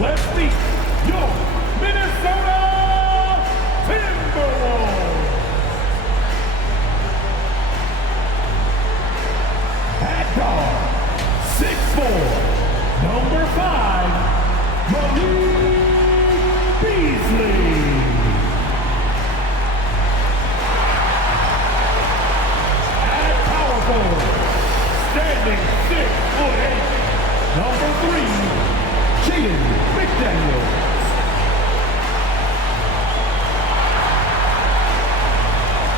let's meet your Minnesota Timberwolves. At guard, 6'4", number 5, Malik Beasley. At power forward, standing 6'8", number 3, McDaniel.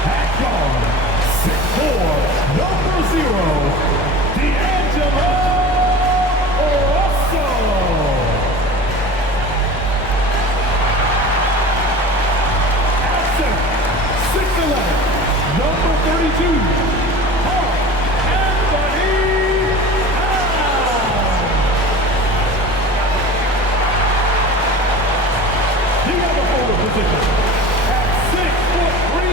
At guard, 6'4", number 0, D'Angelo Russell. At center, 6'11", number 32, Anthony. Position at 6'3",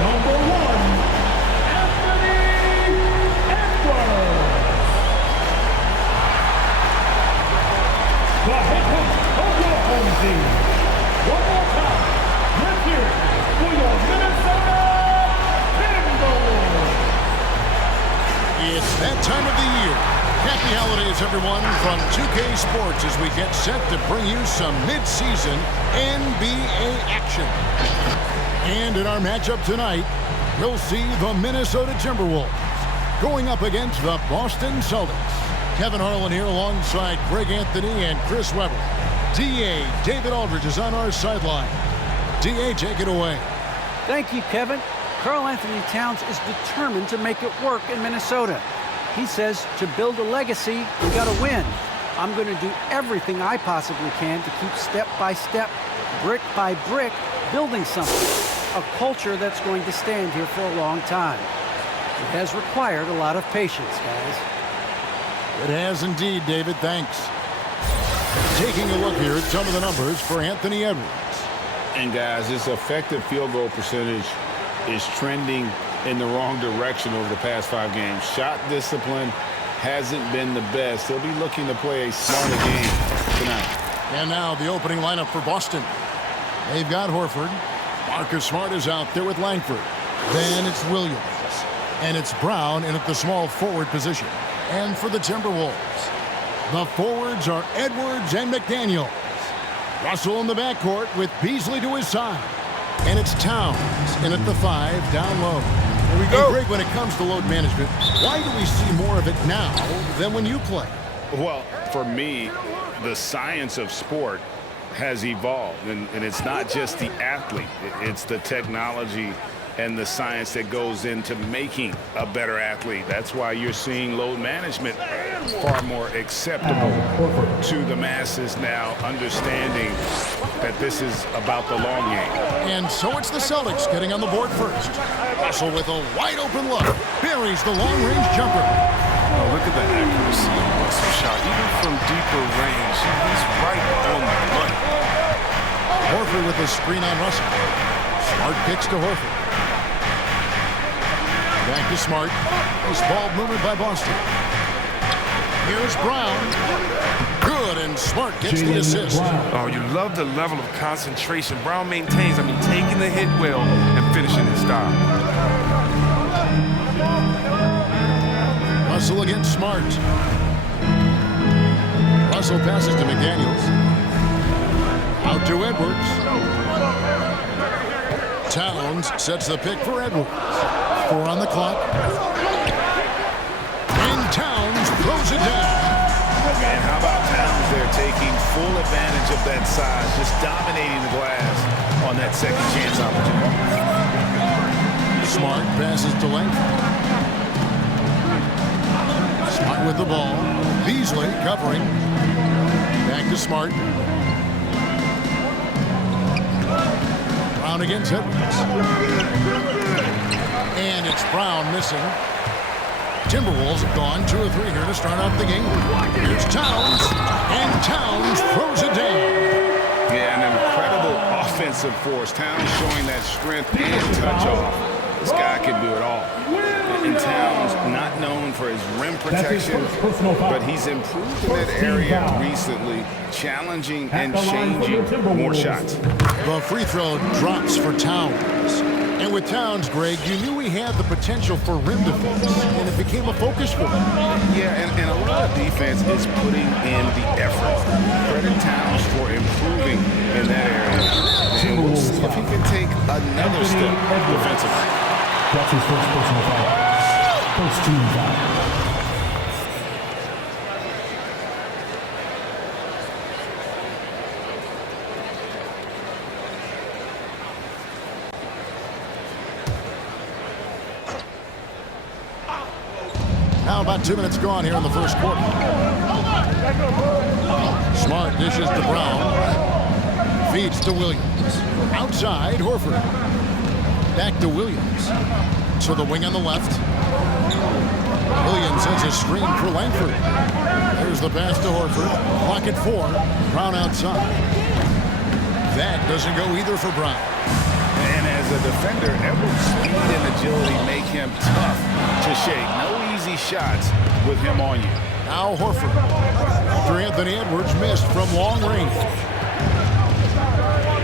number 1, Anthony Edwards. The head coach of your home team. One more time, let's hear it for your Minnesota Timberwolves. It's that time of the year. Happy holidays, everyone, from 2K Sports as we get set to bring you some mid-season NBA action. And in our matchup tonight, we'll see the Minnesota Timberwolves going up against the Boston Celtics. Kevin Harlan here alongside Greg Anthony and Chris Webber. D.A. David Aldridge is on our sideline. D.A., take it away. Thank you, Kevin. Karl Anthony Towns is determined to make it work in Minnesota. He says to build a legacy, we got to win. I'm going to do everything I possibly can to keep step by step, brick by brick, building something. A culture that's going to stand here for a long time. It has required a lot of patience, guys. It has indeed, David. Thanks. Taking a look here at some of the numbers for Anthony Edwards. And guys, his effective field goal percentage is trending in the wrong direction over the past 5 games. Shot discipline hasn't been the best. He'll be looking to play a smarter game tonight. And now the opening lineup for Boston. They've got Horford. Marcus Smart is out there with Langford. Then it's Williams. And it's Brown in at the small forward position. And for the Timberwolves, the forwards are Edwards and McDaniel. Russell in the backcourt with Beasley to his side. And it's Towns in at the 5 down low. Here we go. And Greg, when it comes to load management, why do we see more of it now than when you play? Well, for me, the science of sport has evolved. And it's not just the athlete. It's the technology and the science that goes into making a better athlete. That's why you're seeing load management far more acceptable to the masses now, understanding that this is about the long game. And so it's the Celtics getting on the board first. Russell with a wide open look. Buries the long-range jumper. Oh, look at the accuracy of Russell's shot. Even from deeper range, he's right on the money. Horford with a screen on Russell. Smart kicks to Horford. Back to Smart. This ball movement by Boston. Here's Brown. Good, and Smart gets the assist. Oh, you love the level of concentration Brown maintains. Taking the hit well and finishing in style. Russell against Smart. Russell passes to McDaniels. Out to Edwards. Towns sets the pick for Edwards. 4 on the clock. And Towns throws it down. And how about Towns there taking full advantage of that size, just dominating the glass on that second chance opportunity. Smart passes to length. Smart with the ball. Beasley covering. Back to Smart. Brown against Edwards. And it's Brown missing. Timberwolves have gone 2 of 3 here to start off the game. Here's Towns, and Towns throws it down. Yeah, an incredible offensive force. Towns showing that strength and touch off. This guy can do it all. And Towns, not known for his rim protection, but he's improved in that area recently, challenging and changing more shots. The free throw drops for Towns. And with Towns, Greg, you knew he had the potential for rim defense, and it became a focus for him. Yeah, and a lot of defense is putting in the effort. Credit Towns for improving in that area. And we'll see if he can take another step defensively. That's his first personal foul. First team foul. Now about 2 minutes gone here in the first quarter. Smart dishes to Brown. Feeds to Williams. Outside, Horford. Back to Williams. To the wing on the left. Williams has a screen for Langford. There's the pass to Horford. Clock at 4. Brown outside. That doesn't go either for Brown. And as a defender, Edwards' speed and agility make him tough to shake. No easy shots with him on you. Now Horford. After Anthony Edwards missed from long range.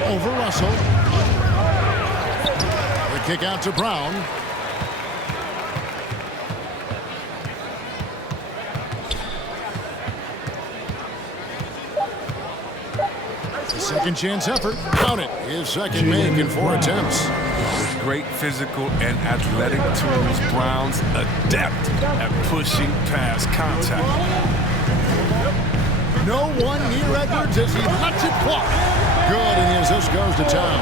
Over Russell. The kick out to Brown. Second chance effort. Count it. His second make in 4 attempts. Great physical and athletic tools. Brown's adept at pushing past contact. No one near Edwards as he lets it fly. Good, and as this goes to Town.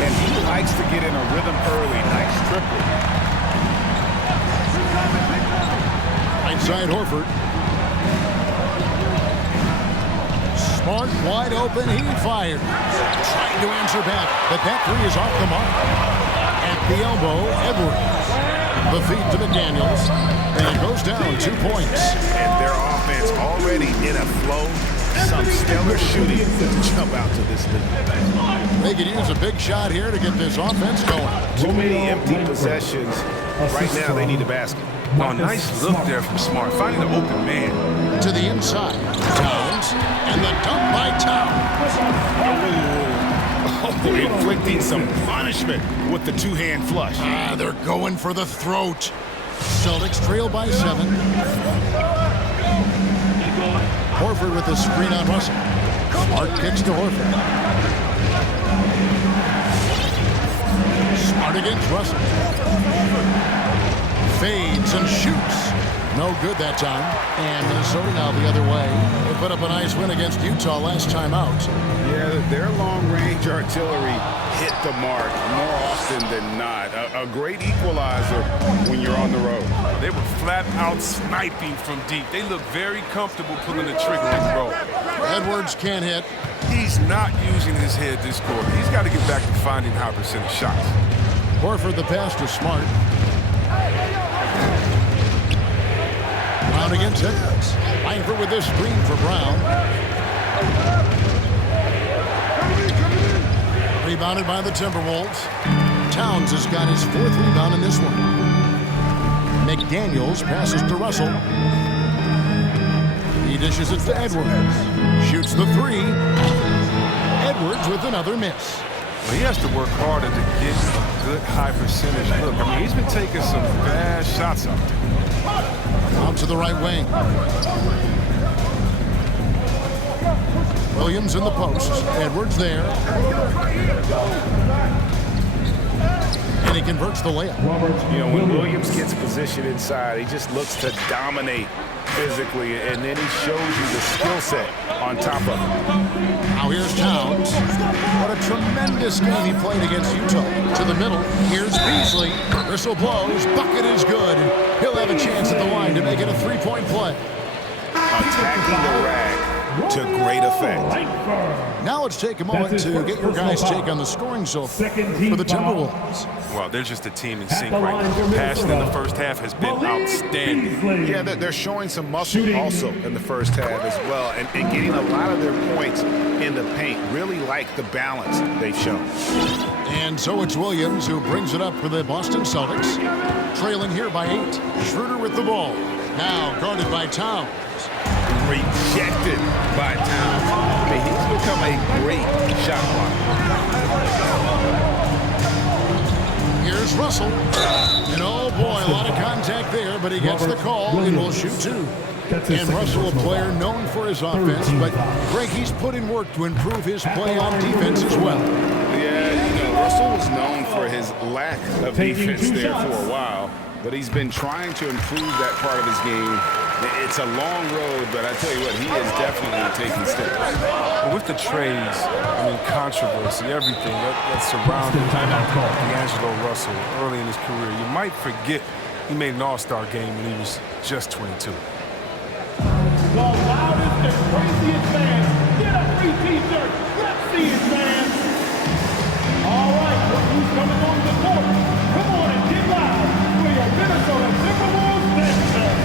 And he likes to get in a rhythm early. Nice triple. Right side Horford. Smart, wide open, he fires. Trying to answer back, but that three is off the mark. At the elbow, Edwards. The feed to McDaniels, and it goes down 2 points. And their offense already in a flow. Some stellar shooting to jump out to this lead. They could use a big shot here to get this offense going. Too many empty possessions. Right now, they need a basket. Oh, nice look there from Smart, finding the open man. To the inside, Towns, and the dunk by Towns. Oh, inflicting some punishment with the two-hand flush. They're going for the throat. Celtics trail by 7. Horford with the screen on Russell. Smart kicks to Horford. Smart against Russell. Fades and shoots. No good that time. And Minnesota now the other way. They put up a nice win against Utah last time out. Yeah, their long-range artillery hit the mark more often than not. A great equalizer when you're on the road. They were flat out sniping from deep. They look very comfortable pulling the trigger on the road. Edwards can't hit. He's not using his head this quarter. He's got to get back to finding high percentage shots. Horford the pass to Smart. Brown against Edwards. Langford with this screen for Brown. Rebounded by the Timberwolves. Towns has got his 4th rebound in this one. McDaniels passes to Russell. He dishes it to Edwards. Shoots the 3. Edwards with another miss. Well, he has to work harder to get a good high percentage look. I mean, he's been taking some bad shots out there. Out to the right wing. Williams in the post. Edwards there. And he converts the layup. You know, when Williams gets positioned inside, he just looks to dominate physically, and then he shows you the skill set on top of it. Now here's Towns. What a tremendous game he played against Utah. To the middle, here's Beasley. Whistle blows, bucket is good, and he'll have a chance at the line to make it a 3-point play. Attacking the rack to great effect. Now let's take a moment to get your guys' take on the scoring so far for the Timberwolves. Well, they're just a team in sync right now. Passion in the first half has been outstanding. Yeah, they're showing some muscle also in the first half as well, and getting a lot of their points in the paint. Really like the balance they've shown. And so it's Williams who brings it up for the Boston Celtics. Trailing here by 8. Schroeder with the ball. Now guarded by Towns. Rejected by Towns. I mean, he's become a great shot blocker. Here's Russell. And oh boy, a lot of contact there, but he gets the call and will shoot 2. And Russell, a player known for his offense, but Greg, he's put in work to improve his play on defense as well. Yeah, you know, Russell was known for his lack of defense there for a while, but he's been trying to improve that part of his game. It's a long road, but I tell you what, he is definitely taking steps. Well, with the trades, I mean, controversy, everything that surrounded D'Angelo Russell early in his career, you might forget he made an all-star game when he was just 22. The loudest and craziest fans get a free t-shirt. Let's see it, fans. All right, look who's coming on the court. Come on and get loud for your Minnesota Timberwolves dancers.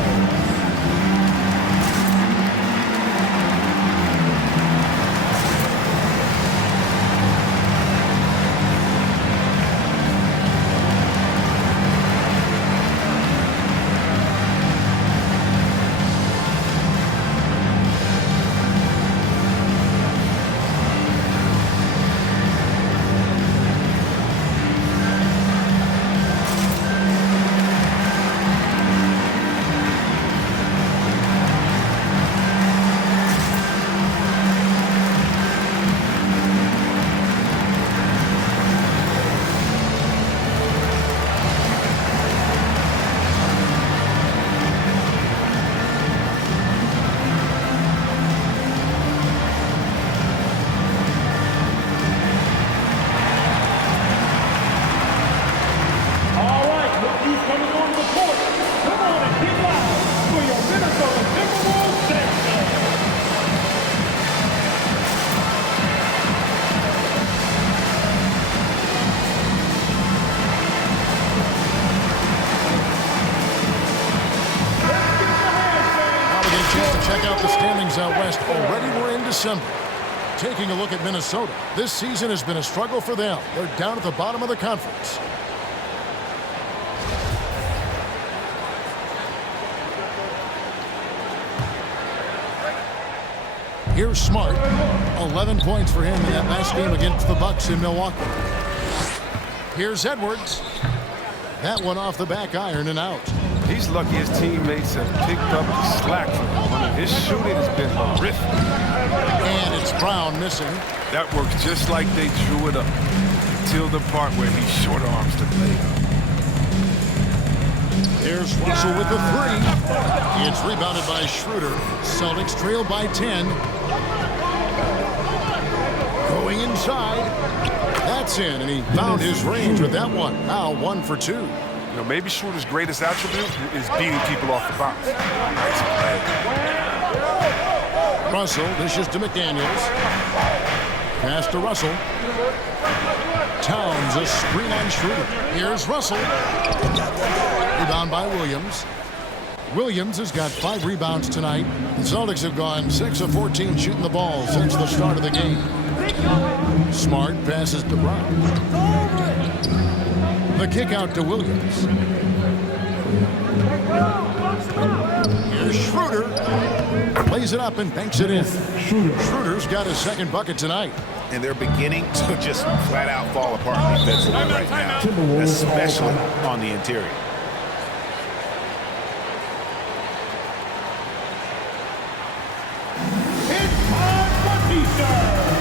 Check out the standings out west. Already we're in December. Taking a look at Minnesota. This season has been a struggle for them. They're down at the bottom of the conference. Here's Smart. 11 points for him in that last game against the Bucks in Milwaukee. Here's Edwards. That one off the back iron and out. He's lucky his teammates have picked up the slack from him. I mean, his shooting has been horrific. And it's Brown missing. That works just like they drew it up until the part where he short arms the play. There's Russell with the 3. It's rebounded by Schroeder. Celtics trail by 10. Going inside. That's in, and he found his range with that one. Now 1 for 2. You know, maybe Schroeder's greatest attribute is beating people off the bounce. Nice play. Russell dishes to McDaniels. Pass to Russell. Towns, a screen on Schroeder. Here's Russell. Rebound by Williams. Williams has got 5 rebounds tonight. The Celtics have gone 6 of 14 shooting the ball since the start of the game. Smart passes to Brown. The kick out to Williams. Here's Schroeder. Plays it up and banks it in. Schroeder's got his second bucket tonight. And they're beginning to just flat out fall apart defensively right now, especially on the interior. It's time for t-shirts.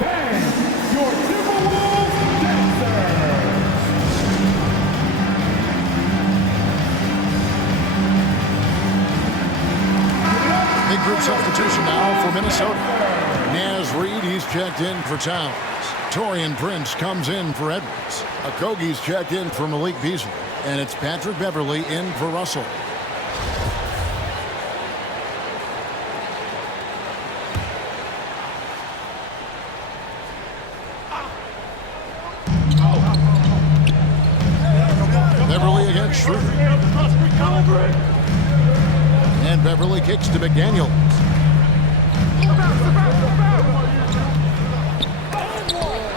Bang, your Timberwolves dancers. Big group substitution now for Minnesota. Naz Reid, he's checked in for Towns. Taurean Prince comes in for Edwards. Okogie's checked in for Malik Beasley. And it's Patrick Beverley in for Russell. Beverley against Schroeder. And Beverley kicks to McDaniels.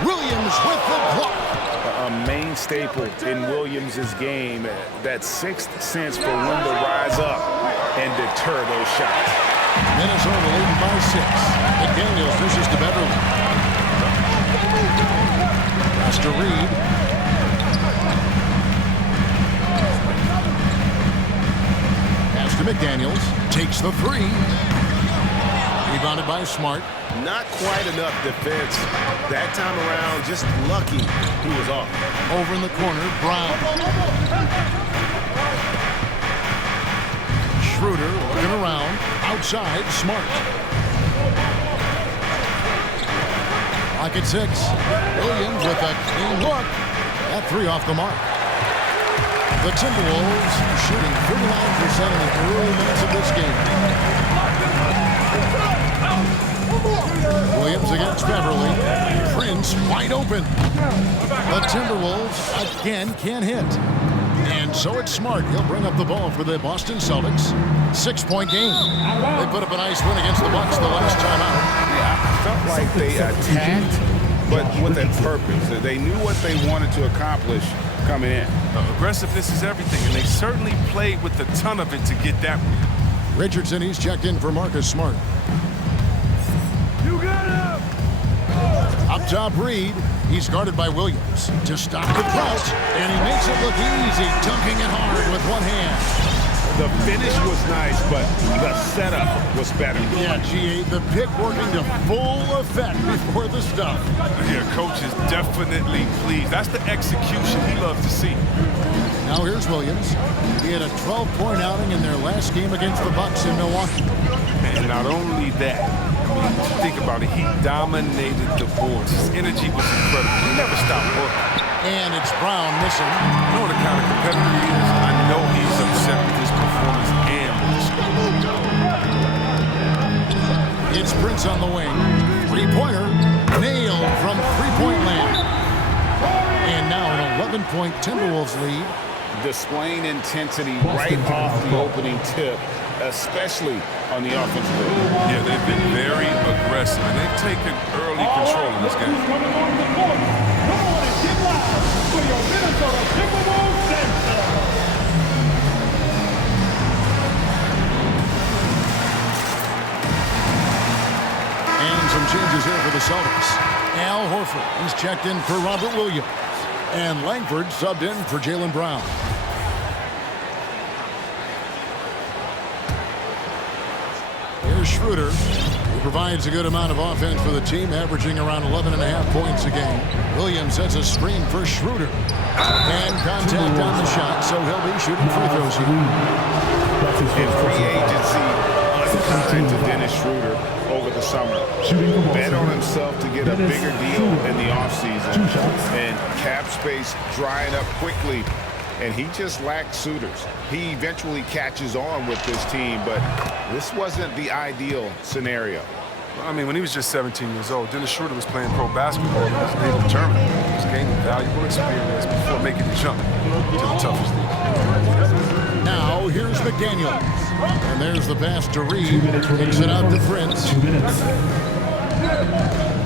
Williams Williams with the block. A main staple in Williams' game, that sixth sense for when to rise up and deter those shots. Minnesota leading by 6. McDaniels dishes to Beverly. Pass to Reed. Pass to McDaniels. Takes the 3. Rebounded by Smart. Not quite enough defense that time around. Just lucky he was off. Over in the corner, Brown. Schroeder looking around. Outside, Smart. Lock at 6. Williams with a clean look. That 3 off the mark. The Timberwolves shooting 39% in the early minutes of this game. Williams against Beverly. Prince wide open. The Timberwolves again can't hit. And so it's Smart. He'll bring up the ball for the Boston Celtics. 6-point game. They put up a nice win against the Bucks the last time out. Yeah, I felt like they attacked, but with a purpose. They knew what they wanted to accomplish coming in. Aggressiveness is everything, and they certainly played with a ton of it to get that win. Richardson, he's checked in for Marcus Smart. You got him! Up top, Reed. He's guarded by Williams to stop the crouch, and he makes it look easy, dunking it hard with one hand. The finish was nice, but the setup was better. Yeah, GA, the pick working to full effect before the stuff. Yeah, coach is definitely pleased. That's the execution he loves to see. Now here's Williams. He had a 12-point outing in their last game against the Bucks in Milwaukee. And not only that, I mean, think about it, he dominated the boards. His energy was incredible. He never stopped working. And it's Brown missing. You know the kind of competitor he is. I know he's upset with his performance and with the score. It's Prince on the wing. Three-pointer nailed from three-point land. And now an 11-point Timberwolves lead. Displaying intensity right off the opening tip, especially on the offensive end. Yeah, they've been very aggressive, and they've taken early control in this game. Coming on the court. Come on and get loud for your Minnesota Timberwolves center. And some changes here for the Celtics. Al Horford, he's checked in for Robert Williams. And Langford subbed in for Jaylen Brown. Here's Schroeder, who provides a good amount of offense for the team, averaging around 11.5 points a game. Williams sets a screen for Schroeder. And contact on the shot, so he'll be shooting free throws here. In free agency, unkind to Dennis Schroeder over the summer. Bet on himself to get a bigger deal in the offseason. And cap space drying up quickly. And he just lacked suitors. He eventually catches on with this team, but this wasn't the ideal scenario. I mean, when he was just 17 years old, Dennis Schroeder was playing pro basketball. He was able to tournament. He was gaining valuable experience before making the jump to the toughest league. Now, here's McDaniels. And there's the pass to Reed. Kicks it out to Prince.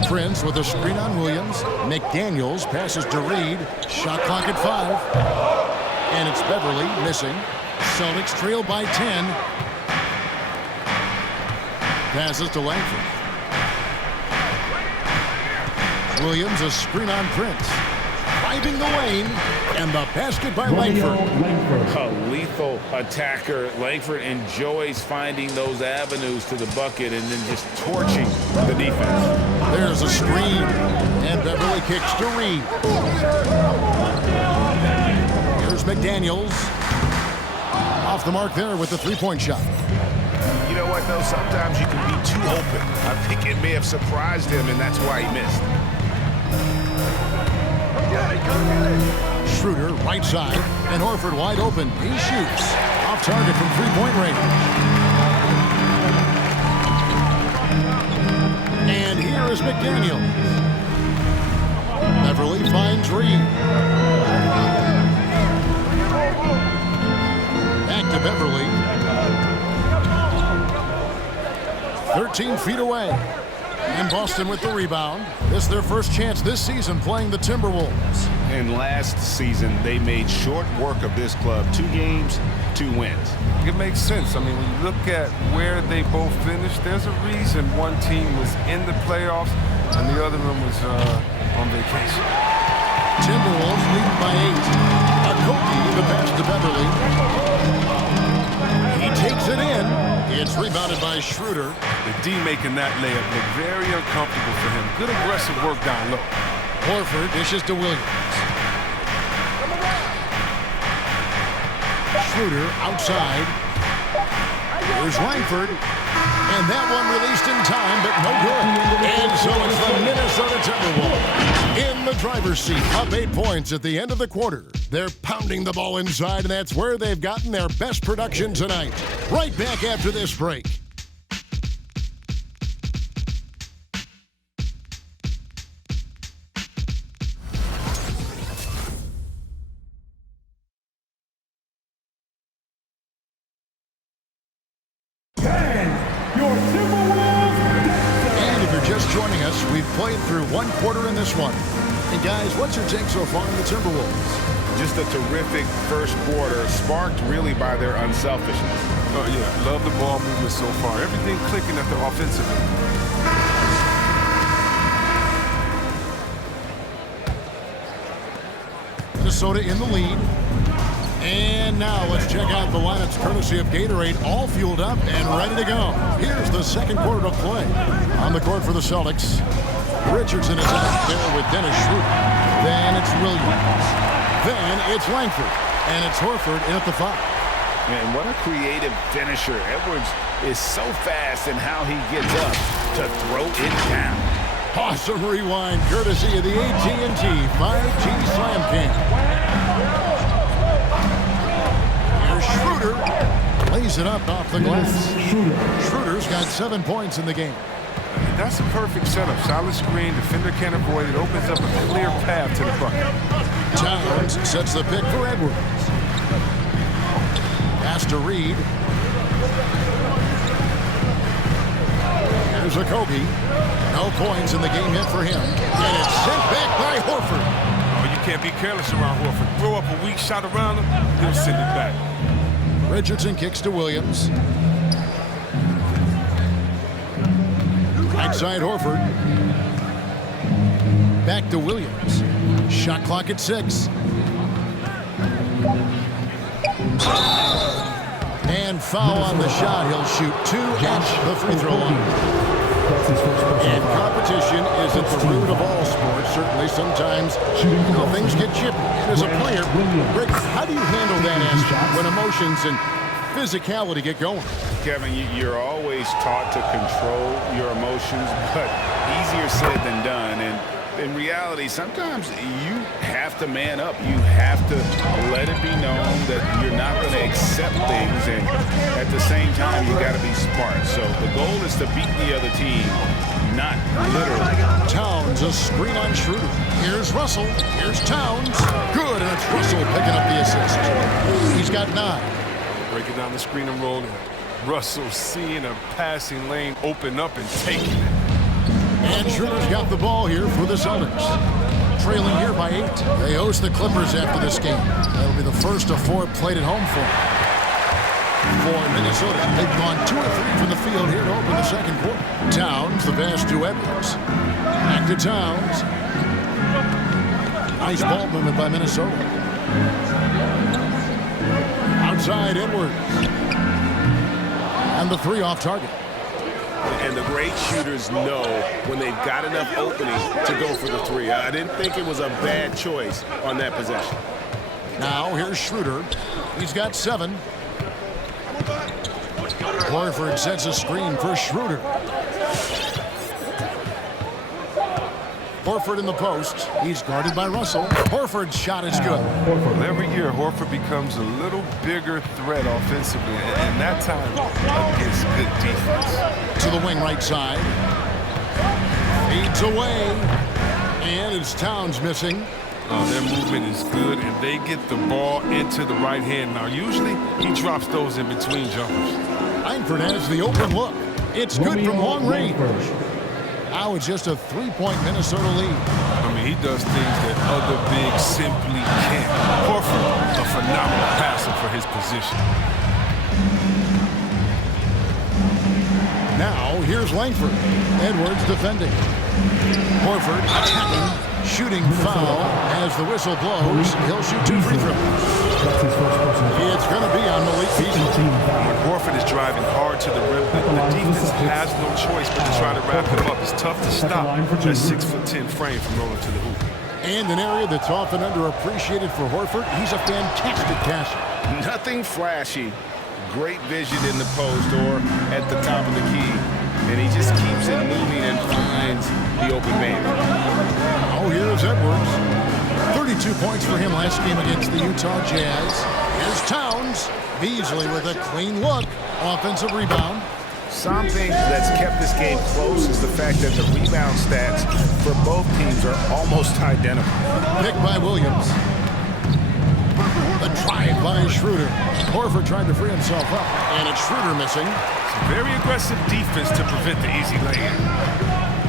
Prince with a screen on Williams. McDaniels passes to Reed. Shot clock at 5. And it's Beverly missing. Celtics trail by 10. Passes to Langford. Williams, a screen on Prince. Driving the lane, and the basket by Langford. A lethal attacker. Langford enjoys finding those avenues to the bucket and then just torching the defense. There's a screen, and Beverly kicks to Reed. Here's McDaniels. Off the mark there with the three-point shot. You know what, though? Sometimes you can be too open. I think it may have surprised him, and that's why he missed. Schroeder, right side, and Horford wide open. He shoots. Off target from three-point range. And here is McDaniels. Beverly finds Reed. Back to Beverly. 13 feet away. And Boston with the rebound. This is their first chance this season playing the Timberwolves. And last season, they made short work of this club. 2 games, 2 wins. It makes sense. I mean, when you look at where they both finished, there's a reason one team was in the playoffs and the other one was on vacation. Timberwolves leading by 8. Akoki, the pass to Beverly. He takes it in. It's rebounded by Schroeder. The D making that layup look very uncomfortable for him. Good aggressive work down low. Horford dishes to Williams. Schroeder outside. Here's Langford. And that one released in time, but no good. And so it's the Minnesota Timberwolves in the driver's seat, up 8 points at the end of the quarter. They're pounding the ball inside, and that's where they've gotten their best production tonight. Right back after this break. Joining us, we've played through 1 quarter in this one. And guys, what's your take so far on the Timberwolves? Just a terrific first quarter, sparked really by their unselfishness. Oh, yeah, love the ball movement so far. Everything clicking at the offensive end. Minnesota in the lead. And now let's check out the lineups courtesy of Gatorade, all fueled up and ready to go. Here's the second quarter of play. On the court for the Celtics, Richardson is out there with Dennis Schroeder. Then it's Williams. Then it's Langford. And it's Horford in at the 5. Man, what a creative finisher. Edwards is so fast in how he gets up to throw it down. Awesome rewind courtesy of the AT&T 5G Slam Cam. Schroeder lays it up off the glass. Schroeder's got 7 points in the game. That's a perfect setup. Solid screen, defender can't avoid it. Opens up a clear path to the bucket. Towns sets the pick for Edwards. Pass to Reed. Here's Akogi. No points in the game yet for him. And it's sent back by Horford. Oh, you can't be careless around Horford. Throw up a weak shot around him, he'll send it back. Richardson kicks to Williams. Right side Horford. Back to Williams. Shot clock at 6. And foul on the shot. He'll shoot 2 at the free throw line. And competition is at the root of all sports. Certainly, sometimes things get chippy. And as a player, Rick, how do you handle that aspect when emotions and physicality get going? Kevin, you're always taught to control your emotions, but easier said than done. And in reality, sometimes you have to man up. You have to let it be known that you're not going to accept things, and at the same time, you got to be smart. So the goal is to beat the other team, not literally. Towns, a screen on Schroeder. Here's Russell. Here's Towns. Good, and it's Russell picking up the assist. He's got 9. Breaking down the screen and rolling. Russell seeing a passing lane open up and taking it. And Schroeder's got the ball here for the Celtics. Trailing here by 8. They host the Clippers after this game. That'll be the first of 4 played at home for them. For Minnesota, they've gone 2 or 3 from the field here to open the second quarter. Towns, the pass to Edwards. Back to Towns. Nice ball movement by Minnesota. Outside Edwards. And the 3 off target. And the great shooters know when they've got enough opening to go for the 3. I didn't think it was a bad choice on that possession. Now here's Schroeder. He's got 7. Horford sets a screen for Schroeder. Horford in the post. He's guarded by Russell. Horford's shot is good. Well, every year, Horford becomes a little bigger threat offensively, and that time against good defense. To the wing right side. Feeds away. And it's Towns missing. Their movement is good, and they get the ball into the right hand. Now, usually, he drops those in between jumpers. Langford has the open look. It's good from long range. Now it's just a 3-point Minnesota lead. I mean, he does things that other bigs simply can't. Horford, a phenomenal passer for his position. Now, here's Langford. Edwards defending. Horford attacking. Shooting foul as the whistle blows. He'll shoot 2 free throws. It's going to be on Malik Beasley. When Horford is driving hard to the rim, the defense has no choice but to try to wrap him up. It's tough to stop that 6'10" frame from rolling to the hoop. And an area that's often underappreciated for Horford, he's a fantastic passer. Nothing flashy. Great vision in the post or at the top of the key. And he just keeps it moving and finds the open man. Oh, here's Edwards. 32 points for him last game against the Utah Jazz. Here's Towns. Beasley with a clean look. Offensive rebound. Something that's kept this game close is the fact that the rebound stats for both teams are almost identical. Picked by Williams. The drive by Schroeder. Horford tried to free himself up, and it's Schroeder missing. Some very aggressive defense to prevent the easy lay-in.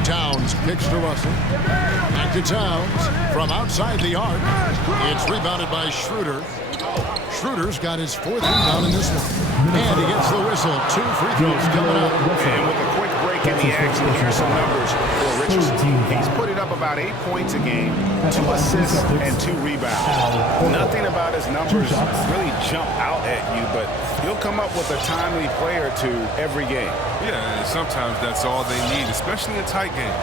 Towns kicks to Russell. Back to Towns from outside the arc. It's rebounded by Schroeder. Schroeder's got his 4th rebound in this one. And he gets the whistle. 2 free throws coming up. And with a quick break in the action, here's some numbers for Richardson. He's putting up about 8 points a game, 2 assists, and 2 rebounds. Nothing about his numbers really jump out at you, but he'll come up with a timely play or 2 every game. Yeah, and sometimes that's all they need, especially in tight games.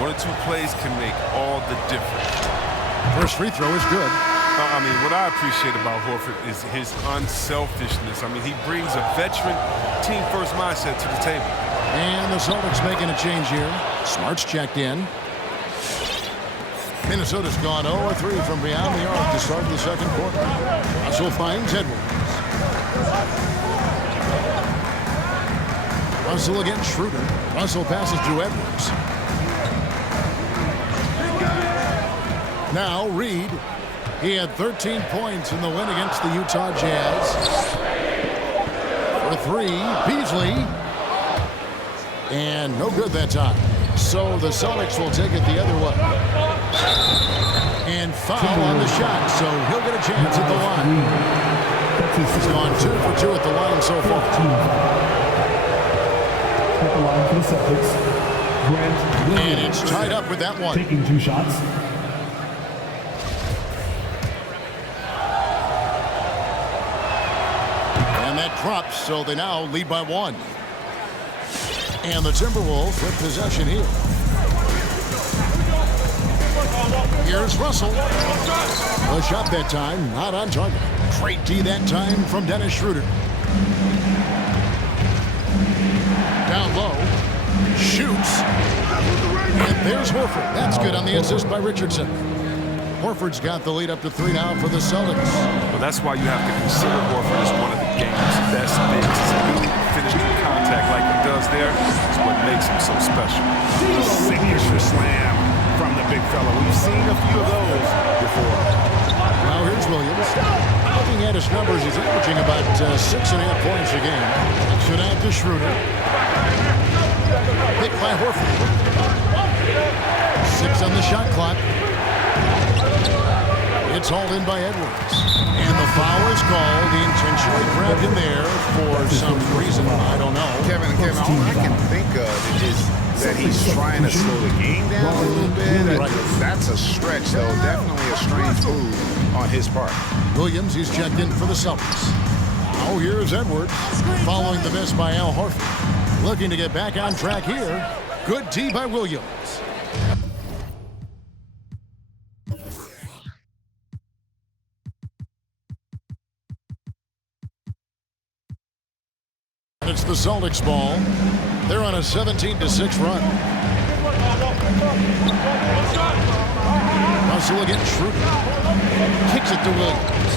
1 or 2 plays can make all the difference. First free throw is good. I mean, what I appreciate about Horford is his unselfishness. I mean, he brings a veteran team-first mindset to the table. And the Celtics making a change here. Smart's checked in. Minnesota's gone 0-3 from beyond the arc to start the second quarter. Russell finds Edwards. Russell against Schroeder. Russell passes to Edwards. Now Reed. He had 13 points in the win against the Utah Jazz. For 3, Beasley. And no good that time. So the Celtics will take it the other way. And foul on the shot, so he'll get a chance at the line. He's gone 2 for 2 at the line so far. At the line for the Celtics. And it's tied up with that one. Taking 2 shots. And that drops, so they now lead by 1. And the Timberwolves with possession here. Here's Russell. The shot that time, not on target. Great D that time from Dennis Schroeder. Down low. Shoots. And there's Horford. That's good on the assist by Richardson. Horford's got the lead up to 3 now for the Celtics. Well, that's why you have to consider Horford as one of the game's best bigs. His ability to finish through contact like he does there is what makes him so special. Signature slam from the big fella. We've seen a few of those before. Now here's Williams. Looking at his numbers, he's averaging about 6.5 points a game. Action out to Schroeder. Picked by Horford. 6 on the shot clock. It's hauled in by Edwards. And the foul is called. He intentionally grabbed him there for some reason. I don't know. Kevin, all I can think of is that he's trying to slow the game down a little bit. Right. That's a stretch, though. Definitely a strange move on his part. Williams, he's checked in for the Celtics. Now here's Edwards, following the miss by Al Horford. Looking to get back on track here. Good D by Williams. It's the Celtics ball. They're on a 17-6 run. Russell against Schroeder. Kicks it to Williams.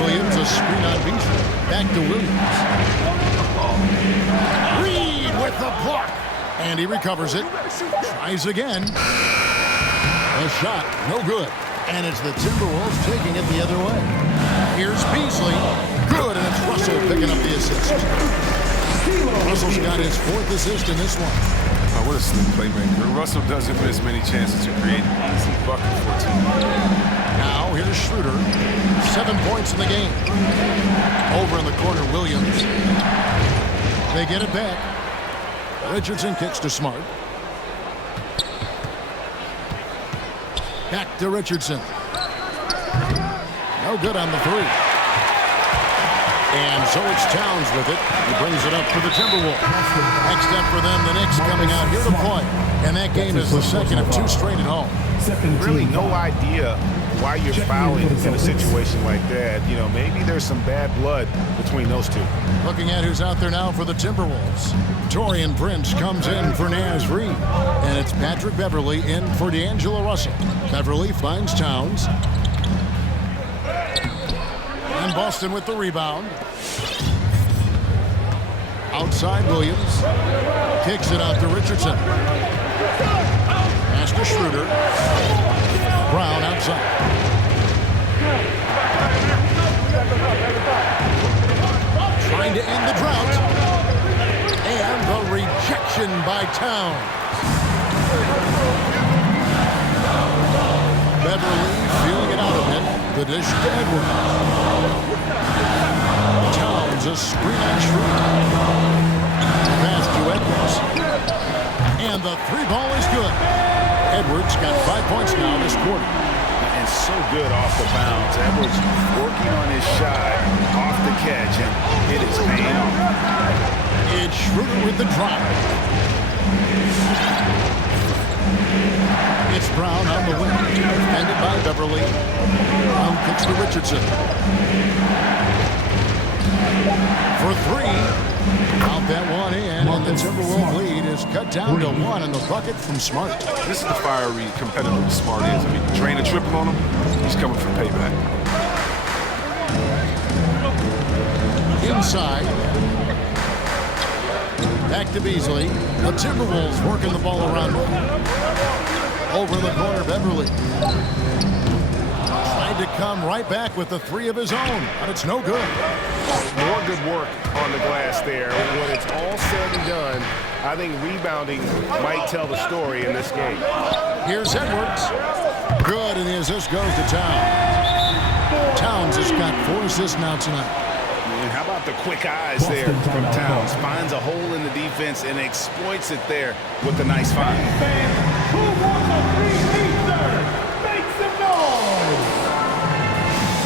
Williams, a screen on Beasley. Back to Williams. Reed with the block. And he recovers it. Tries again. A shot, no good. And it's the Timberwolves taking it the other way. Here's Beasley. Good, and it's Russell picking up the assist. Russell's got his 4th assist in this one. Oh, what a slick playmaker. Russell doesn't miss many chances to create an easy bucket for a team. Now here's Schroeder. 7 points in the game. Over in the corner, Williams. They get it back. Richardson kicks to Smart. Back to Richardson. No good on the 3. And so it's Towns with it. He brings it up for the Timberwolves. Next up for them, the Knicks coming out here to play. And that game is the second of 2 straight at home. Really no idea why you're fouling in a situation like that. You know, maybe there's some bad blood between those two. Looking at who's out there now for the Timberwolves. Taurean Prince comes in for Naz Reid. And it's Patrick Beverley in for D'Angelo Russell. Beverley finds Towns. And Boston with the rebound. Outside Williams. Kicks it out to Richardson. Pass to Schroeder. Brown outside. Trying to end the drought. And the rejection by Towns. Beverley feeling it out a bit. The dish to Edwards. Towns a screen on Schroeder. Pass to Edwards. And the 3 ball is good. Edwards got 5 points now this quarter. And so good off the bounce. Edwards working on his shot off the catch, and it is paying off. It's Schroeder with the drop. It's Brown on the wing. Defended by Beverley. Brown kicks to Richardson. For 3. Out that one in, and the Timberwolves lead is cut down to 1 in the bucket from Smart. This is the fiery competitor Smart is. I mean, drain a triple on him, he's coming for payback. Inside. Back to Beasley. The Timberwolves working the ball around him. Over in the corner, Beverley. Tried to come right back with the 3 of his own, but it's no good. More good work on the glass there. When it's all said and done, I think rebounding might tell the story in this game. Here's Edwards. Good, and the assist goes to Towns. Towns has got 4 assists now tonight. And how about the quick eyes there from Towns? Finds a hole in the defense and exploits it there with a nice find. Who wants a free T-shirt? Make some noise!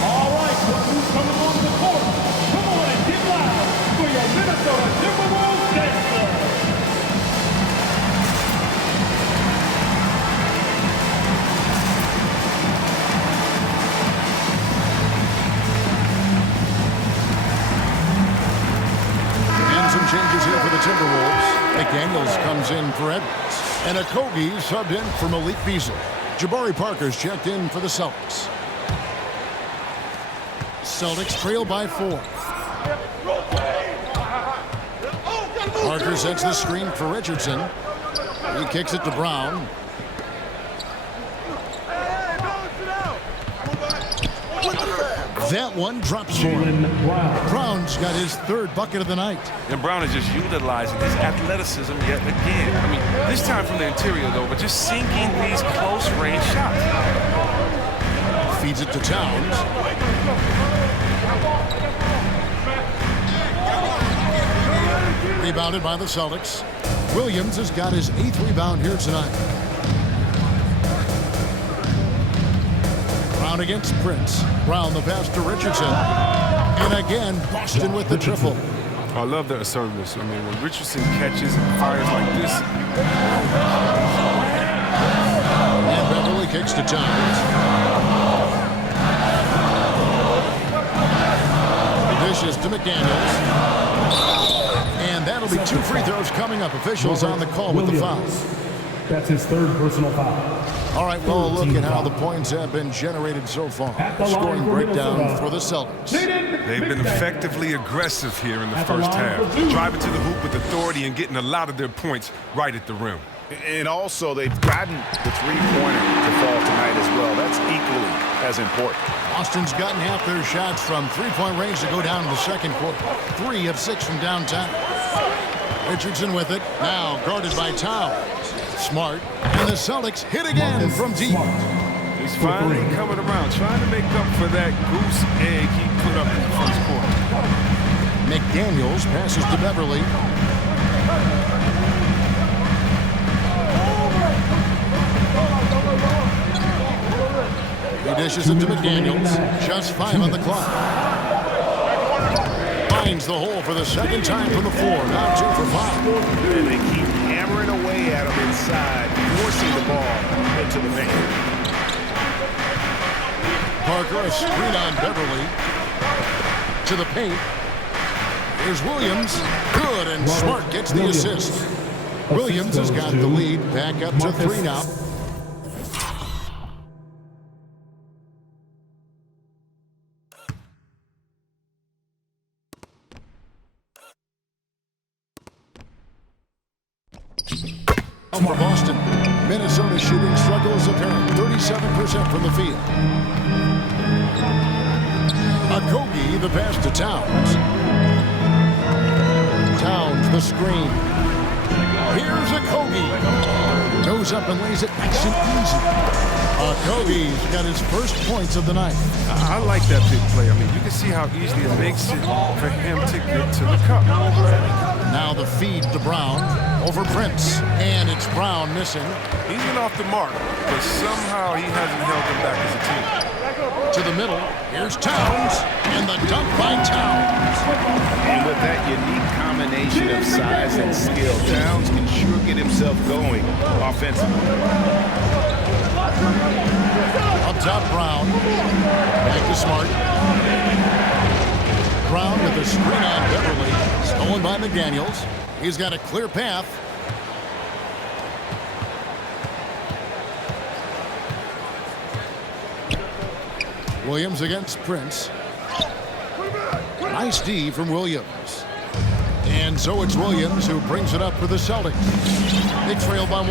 All right, look who's coming on the court. Come on and get loud for your Minnesota Timberwolves dancer. And some changes here for the Timberwolves. McDaniels comes in for Edwards. And Okogie subbed in for Malik Beasley. Jabari Parker's checked in for the Celtics. Celtics trail by 4. Parker sets the screen for Richardson. He kicks it to Brown. That one drops for him. Brown's got his 3rd bucket of the night. And Brown is just utilizing his athleticism yet again. I mean, this time from the interior, though, but just sinking these close-range shots. Feeds it to Towns. Rebounded by the Celtics. Williams has got his 8th rebound here tonight. Brown against Prince. Brown the pass to Richardson. And again, Boston with the triple. I love that assertiveness. I mean, when Richardson catches and fires like this. And Beverley kicks to Towns. Dishes to McDaniels. And that'll be 2 free throws coming up. Officials on the call with the foul. That's his 3rd personal foul. All right, well, look at how the points have been generated so far. Scoring breakdown for the Celtics. They've been effectively aggressive here in the first half, driving to the hoop with authority and getting a lot of their points right at the rim. And also, they've gotten the 3-pointer to fall tonight as well. That's equally as important. Boston's gotten half their shots from 3-point range to go down in the second quarter. 3 of 6 from downtown. Richardson with it. Now guarded by Towns. Smart. And the Celtics hit again from deep. He's finally coming around, trying to make up for that goose egg he put up in the first quarter. McDaniels passes to Beverly. He dishes it to McDaniels. Just 5 on the clock. Finds the hole for the second time from the floor. Now 2 for 5. And they keep hammering away at him inside, forcing the ball into the paint. Parker, a screen on Beverly. To the paint. Here's Williams. Good, and Smart gets the assist. Williams has got the lead. Back up to 3 now. For Boston, Minnesota shooting struggles apparent. 37% from the field. Okogie, the pass to Towns. Towns, the screen. Here's Okogie. Goes up and lays it nice and easy. Okogie's got his first points of the night. I like that big play. I mean, you can see how easily it makes it for him to get to the cup. Now the feed to Brown over Prince. And it's Brown missing. He's been off the mark, but somehow he hasn't held them back as a team. To the middle. Here's Towns. And the dunk by Towns. And with that unique combination of size and skill, Towns can sure get himself going offensively. Up top, Brown. Back to Smart. Brown with a screen on Beverly. Stolen by McDaniels. He's got a clear path. Williams against Prince. Nice D from Williams. And so it's Williams who brings it up for the Celtics. They trail by 1.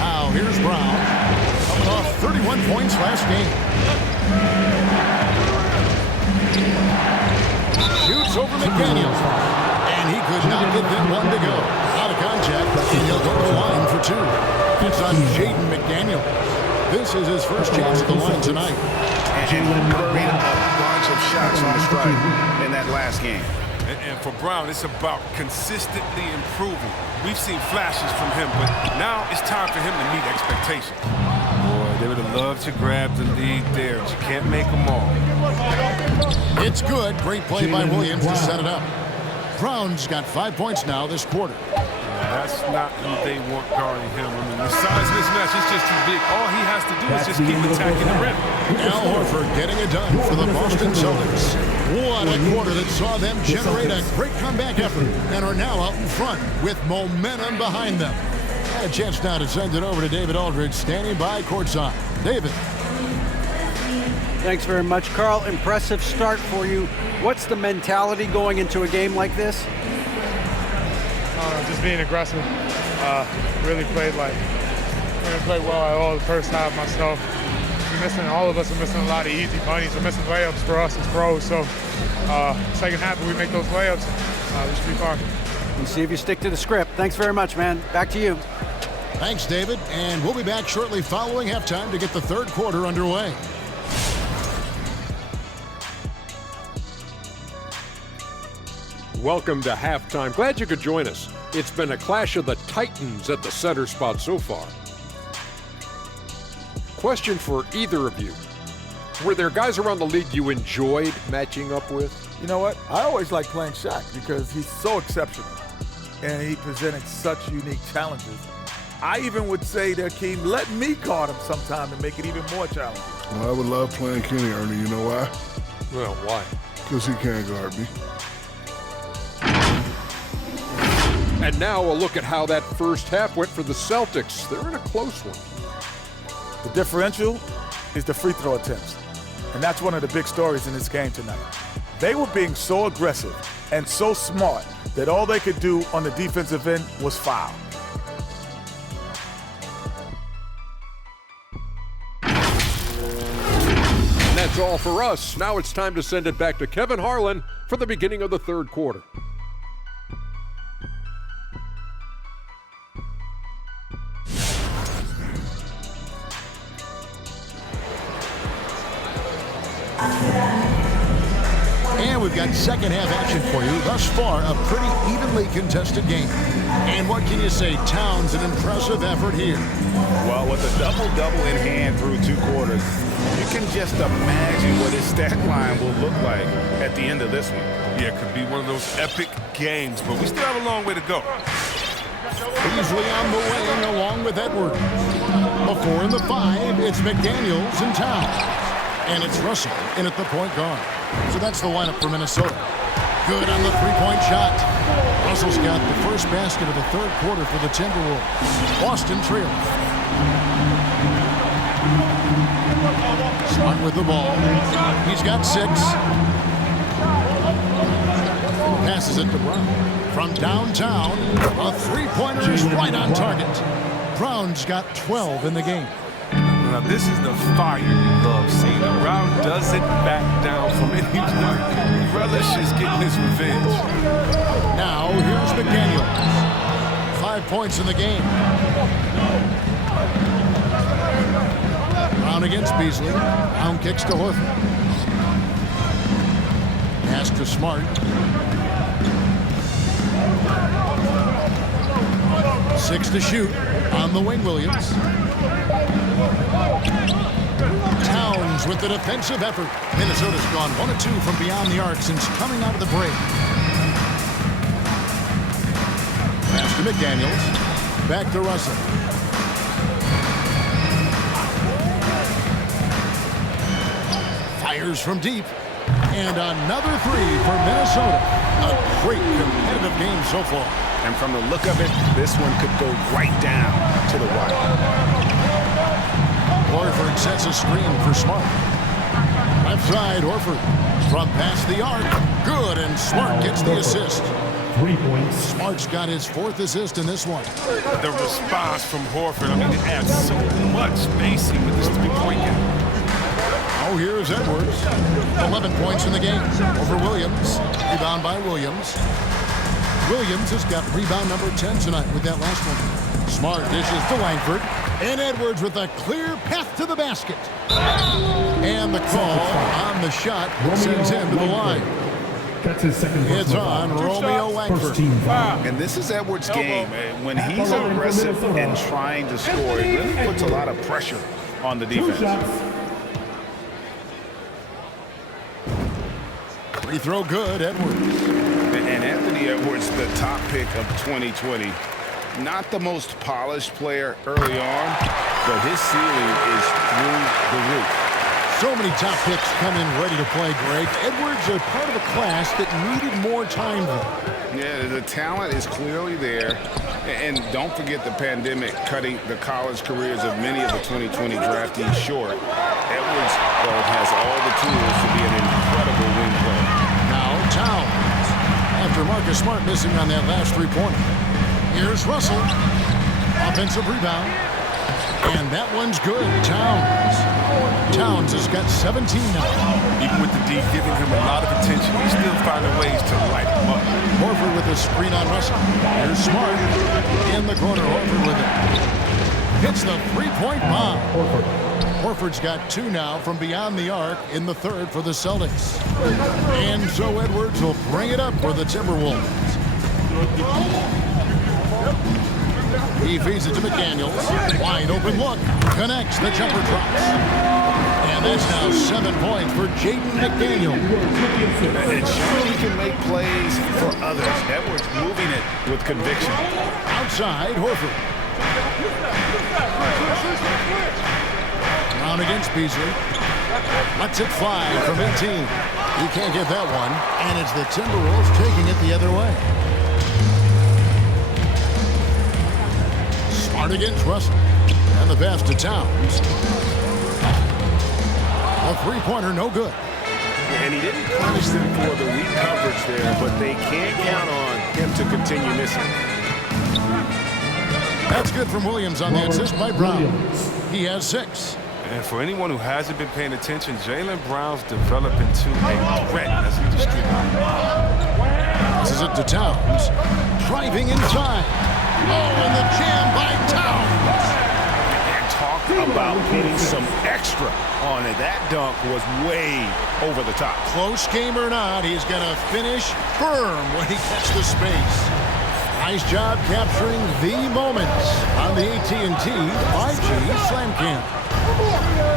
Now here's Brown. Coming off 31 points last game. Shoots over McDaniels. And he could not get them 1 to go. Out of contact, and he'll go to the line for 2. It's on Jaden McDaniel. This is his first chance at the line tonight. And buried a bunch of shots on the strike in that last game. And for Brown, it's about consistently improving. We've seen flashes from him, but now it's time for him to meet expectations. Boy, they would have loved to grab the lead there, but you can't make them all. It's good. Great play by Williams to set it up. Brown's got 5 points now this quarter. That's not who they want guarding him. I mean, the size mismatch is just too big. All he has to do is just keep attacking the rim. Al Horford getting it done for the Boston Celtics. What a quarter that saw them generate a great comeback effort and are now out in front with momentum behind them. A chance now to send it over to David Aldridge, standing by courtside. David. Thanks very much, Carl. Impressive start for you. What's the mentality going into a game like this? Just being aggressive. Really played well at all the first half myself. All of us are missing a lot of easy bunnies. We're missing layups for us as pros. So second half, if we make those layups, we should be fine. We'll see if you stick to the script. Thanks very much, man. Back to you. Thanks, David. And we'll be back shortly following halftime to get the third quarter underway. Welcome to halftime. Glad you could join us. It's been a clash of the Titans at the center spot so far. Question for either of you. Were there guys around the league you enjoyed matching up with? You know what? I always like playing Shaq because he's so exceptional and he presented such unique challenges. I even would say that Keem, let me guard him sometime to make it even more challenging. Well, I would love playing Kenny, Ernie. You know why? Well, why? Because he can't guard me. And now a look at how that first half went for the Celtics. They're in a close one. The differential is the free throw attempts. And that's one of the big stories in this game tonight. They were being so aggressive and so smart that all they could do on the defensive end was foul. that's all for us. Now it's time to send it back to Kevin Harlan for the beginning of the third quarter. And we've got second half action for you. Thus far, a pretty evenly contested game. And what can you say? Towns, an impressive effort here. Well, with a double-double in hand through 2 quarters, you can just imagine what his stat line will look like at the end of this one. Yeah, it could be one of those epic games, but we still have a long way to go. Easily on the way along with Edwards. Before in the 5, it's McDaniels and Towns. And it's Russell in at the point guard. So that's the lineup for Minnesota. Good on the three-point shot. Russell's got the first basket of the third quarter for the Timberwolves. Boston trails. Smart with the ball. He's got 6. Passes it to Brown. From downtown, a three-pointer is right on target. Brown's got 12 in the game. Now, this is the fire you love seeing. Brown doesn't back down from anyone. He relishes getting his revenge. Now, here's McDaniels. 5 points in the game. Brown against Beasley. Brown kicks to Horford. Pass to Smart. 6 to shoot on the wing, Williams. Towns with the defensive effort. Minnesota's gone 1 of 2 from beyond the arc since coming out of the break. Pass to McDaniels. Back to Russell. Fires from deep. And another 3 for Minnesota. A great competitive game so far. And from the look of it, this one could go right down to the wire. Horford sets a screen for Smart. Left side, Horford. From past the arc. Good, and Smart gets the assist. 3 points. Smart's got his 4th assist in this one. The response from Horford, I mean, it adds so much spacing with this three-point game. Oh, here's Edwards. 11 points in the game over Williams. Rebound by Williams. Williams has got rebound number 10 tonight with that last one. Smart dishes to Langford. And Edwards with a clear path to the basket. And the call on the shot sends him to the line. That's his second. It's on Romeo Langford. And this is Edwards' game. When he's aggressive and trying to score, it really puts a lot of pressure on the defense. Free throw good, Edwards. And Anthony Edwards, the top pick of 2020. Not the most polished player early on, but his ceiling is through the roof. So many top picks come in ready to play, Greg. Edwards are part of a class that needed more time, though. Yeah, the talent is clearly there. And don't forget the pandemic cutting the college careers of many of the 2020 draftees short. Edwards, though, has all the tools to be an incredible wing player. Now Towns. After Marcus Smart missing on that last three-pointer. Here's Russell. Offensive rebound. And that one's good. Towns has got 17 now. Even with the D giving him a lot of attention, he's still finding ways to light him up. Horford with a screen on Russell. Here's Smart. In the corner, Horford with it. Hits the three-point bomb. Horford's got 2 now from beyond the arc in the third for the Celtics. And so Edwards will bring it up for the Timberwolves. He feeds it to McDaniels. Wide open look. Connects. The jumper drops. And that's now 7 points for Jaden McDaniel. And sure, he can make plays for others. Edwards moving it with conviction. Outside, Horford. Brown against Beasley. Lets it fly from 18. He can't get that one. And it's the Timberwolves taking it the other way. Smart against Russell. And the pass to Towns. A three-pointer, no good. And he didn't punish them for the weak coverage there, but they can't count on him to continue missing. That's good from Williams on the assist by Brown. He has 6. And for anyone who hasn't been paying attention, Jaylen Brown's developed into a threat as a distributor. This is it to Towns. Driving inside. Oh, and the jam by Towns. And talk about putting some extra on it. That dunk was way over the top. Close game or not, he's going to finish firm when he gets the space. Nice job capturing the moments on the AT&T 5G Slam Cam.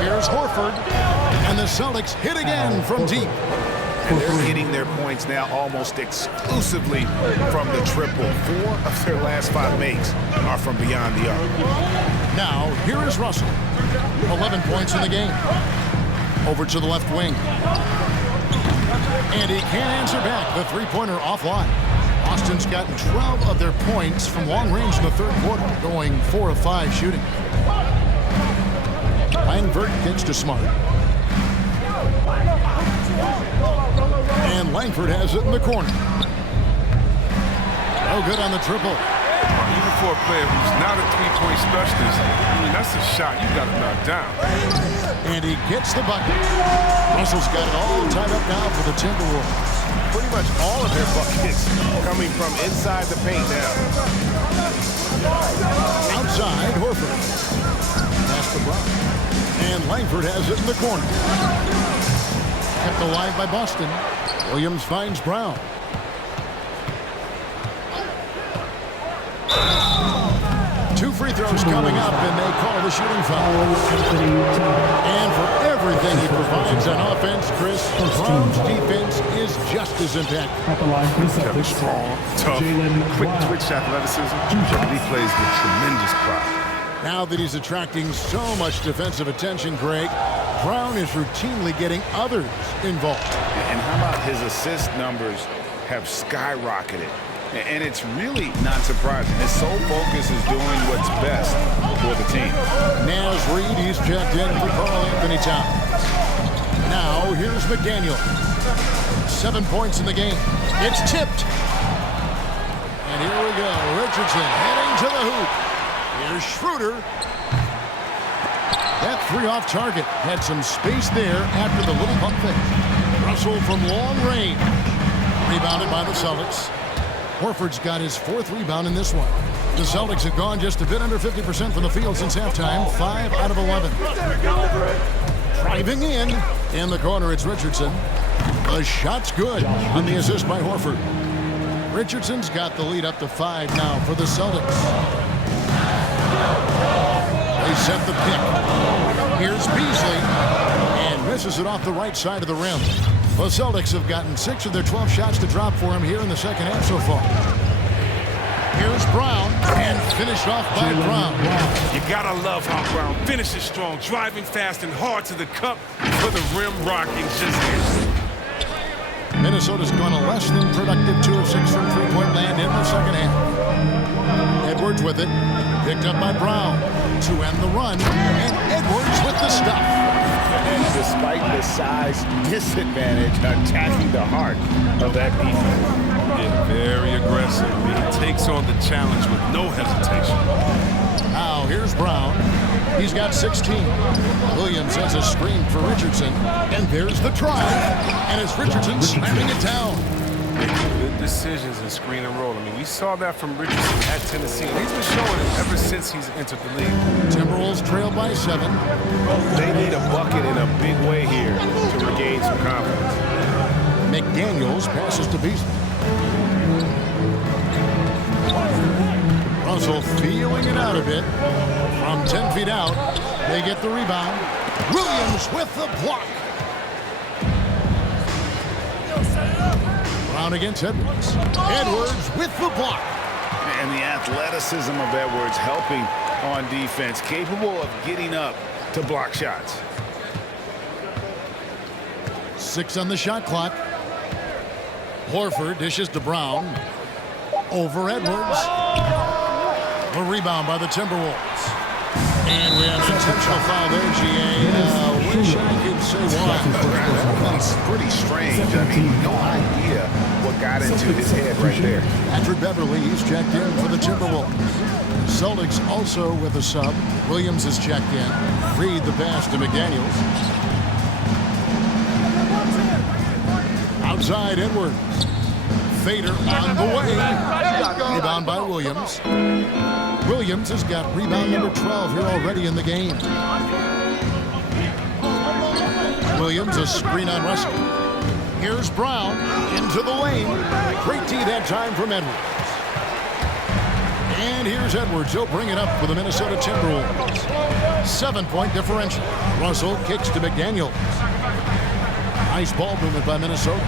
Here's Horford, and the Celtics hit again from deep. And they're getting their points now almost exclusively from the triple. 4 of their last 5 makes are from beyond the arc. Now, here is Russell. 11 points in the game. Over to the left wing. And he can't answer back. The three-pointer offline. Boston's gotten 12 of their points from long range in the third quarter, going 4 of 5 shooting. Langford gets to Smart. And Langford has it in the corner. No good on the triple. Even for a player who's not a three-point specialist, I mean, that's a shot you got to knock down. And he gets the bucket. Russell's got it all tied up now for the Timberwolves. Pretty much all of their buckets coming from inside the paint now. Outside, Horford. Pass to Brown. And Langford has it in the corner. Kept alive by Boston. Williams finds Brown. Two free throws coming up, and they call the shooting foul. And for everything he provides on offense, Chris, Brown's defense is just as impactful. Strong, tough, quick twitch athleticism. He plays with tremendous pride. Now that he's attracting so much defensive attention, Greg, Brown is routinely getting others involved. And how about his assist numbers have skyrocketed? And it's really not surprising. His sole focus is doing what's best for the team. Naz Reid, he's checked in for Karl-Anthony Towns. Now, here's McDaniel. 7 points in the game. It's tipped. And here we go. Richardson heading to the hoop. Here's Schroeder. That three off target. Had some space there after the little pump fake. Russell from long range. Rebounded by the Celtics. Horford's got his 4th rebound in this one. The Celtics have gone just a bit under 50% from the field since halftime. 5 out of 11. Driving in the corner, it's Richardson. The shot's good on the assist by Horford. Richardson's got the lead up to 5 now for the Celtics. They set the pick. Here's Beasley. And misses it off the right side of the rim. The Celtics have gotten 6 of their 12 shots to drop for him here in the second half so far. Here's Brown, and finished off by Brown. You gotta love how Brown finishes strong, driving fast and hard to the cup for the rim rocking just Minnesota's gone a less than productive 2 of 6 from three-point land in the second half. Edwards with it, picked up by Brown to end the run, and Edwards with the stuff. And despite the size disadvantage, attacking the heart of that defense. Yeah, very aggressive. He takes on the challenge with no hesitation. Now here's Brown. He's got 16. Williams has a screen for Richardson. And there's the try. And it's Richardson slamming it down. Good decisions in screen and roll. I mean, we saw that from Richardson at Tennessee. And he's been showing it ever since he's entered the league. Timberwolves trail by 7. They need a bucket in a big way here to regain some confidence. McDaniels passes to Beasley. Russell feeling it out a bit. From 10 feet out, they get the rebound. Williams with the block. Brown against Edwards. Edwards with the block. And the athleticism of Edwards helping on defense, capable of getting up to block shots. 6 on the shot clock. Horford dishes to Brown. Over Edwards. A rebound by the Timberwolves. And we have an intentional foul there, GA. Wish I could say why. That's pretty strange. I mean, no idea what got into his head right there. Patrick Beverly, he's checked in for the Timberwolves. Celtics also with a sub. Williams is checked in. Reed the pass to McDaniels. Outside Edwards. Fader on the way. Rebound by Williams. Williams has got rebound number 12 here already in the game. Williams a screen on Russell. Here's Brown into the lane. Great tee that time from Edwards. And here's Edwards. He'll bring it up for the Minnesota Timberwolves. 7-point differential. Russell kicks to McDaniels. Nice ball movement by Minnesota.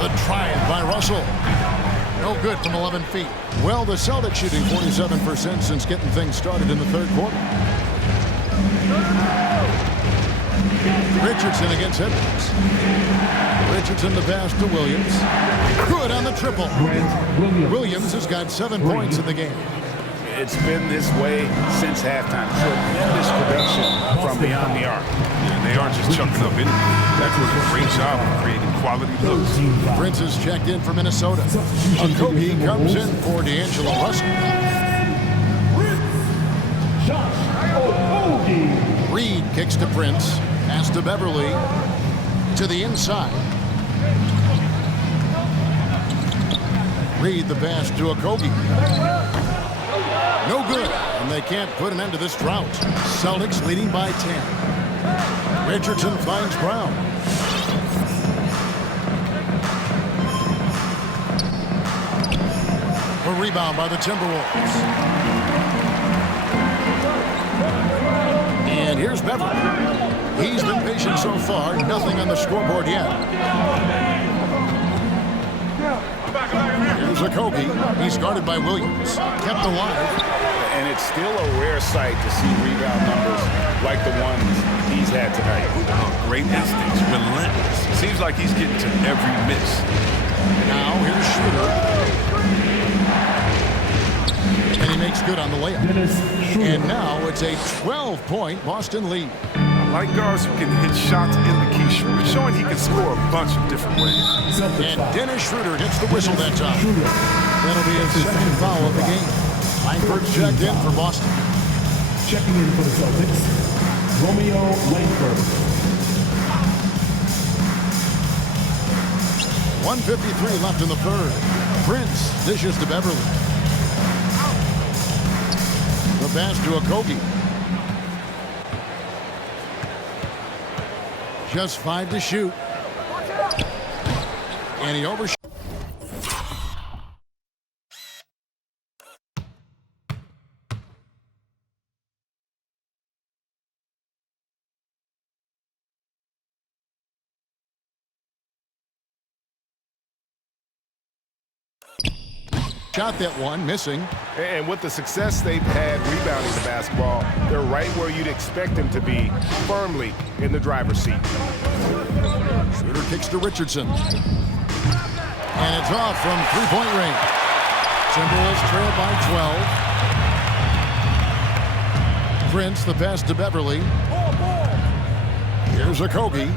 The drive by Russell. No good from 11 feet. Well, the Celtics shooting 47% since getting things started in the third quarter. Richardson against Edwards. Richardson the pass to Williams. Good on the triple. Williams has got 7 points in the game. It's been this way since halftime. Tremendous production from beyond the arc. Yeah, they aren't just chucking up anything. That's what a great job of creating quality looks. Prince is checked in for Minnesota. Okogie comes in for D'Angelo Russell. Reed kicks to Prince. Pass to Beverly. To the inside. Reed the pass to Okogie. No good, and they can't put an end to this drought. Celtics leading by 10. Richardson finds Brown. A rebound by the Timberwolves. And here's Beverly. He's been patient so far. Nothing on the scoreboard yet. Here's Okogie. He's guarded by Williams. Kept alive. And it's still a rare sight to see rebound numbers like the ones he's had tonight. Oh, great instincts, relentless. Seems like he's getting to every miss. Now here's Shooter. And he makes good on the layup. And now it's a 12-point Boston lead. I like guards who can hit shots in the key, showing he can score a bunch of different ways. And Dennis Schroeder gets the whistle that time. That'll be his second foul of the game. Langford's checked in for Boston. Checking in for the Celtics, Romeo Langford. 1:53 left in the third. Prince dishes to Beverly. The pass to Okogie. Just 5 to shoot. And he overshot. Shot that one, missing. And with the success they've had rebounding the basketball, they're right where you'd expect them to be, firmly in the driver's seat. Schroeder kicks to Richardson. And it's off from three-point range. Timberwolves trail by 12. Prince, the pass to Beverly. Here's Okogie.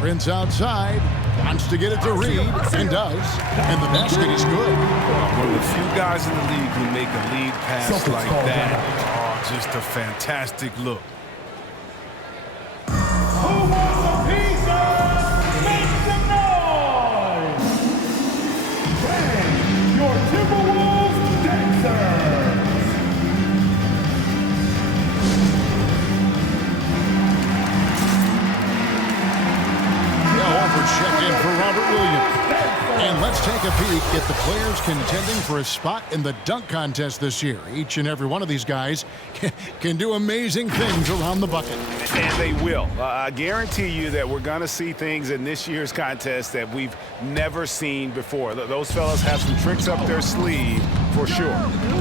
Prince outside. Wants to get it to Reed, and does. And the basket is good. One of the few guys in the league who make a lead pass like that. Oh, just a fantastic look. Who wants a piece of? Make some noise! Bang! Your Timberwolves dancers! Check in for Robert Williams. And let's take a peek at the players contending for a spot in the dunk contest this year. Each and every one of these guys can do amazing things around the bucket. And they will. I guarantee you that we're going to see things in this year's contest that we've never seen before. Those fellas have some tricks up their sleeve for sure.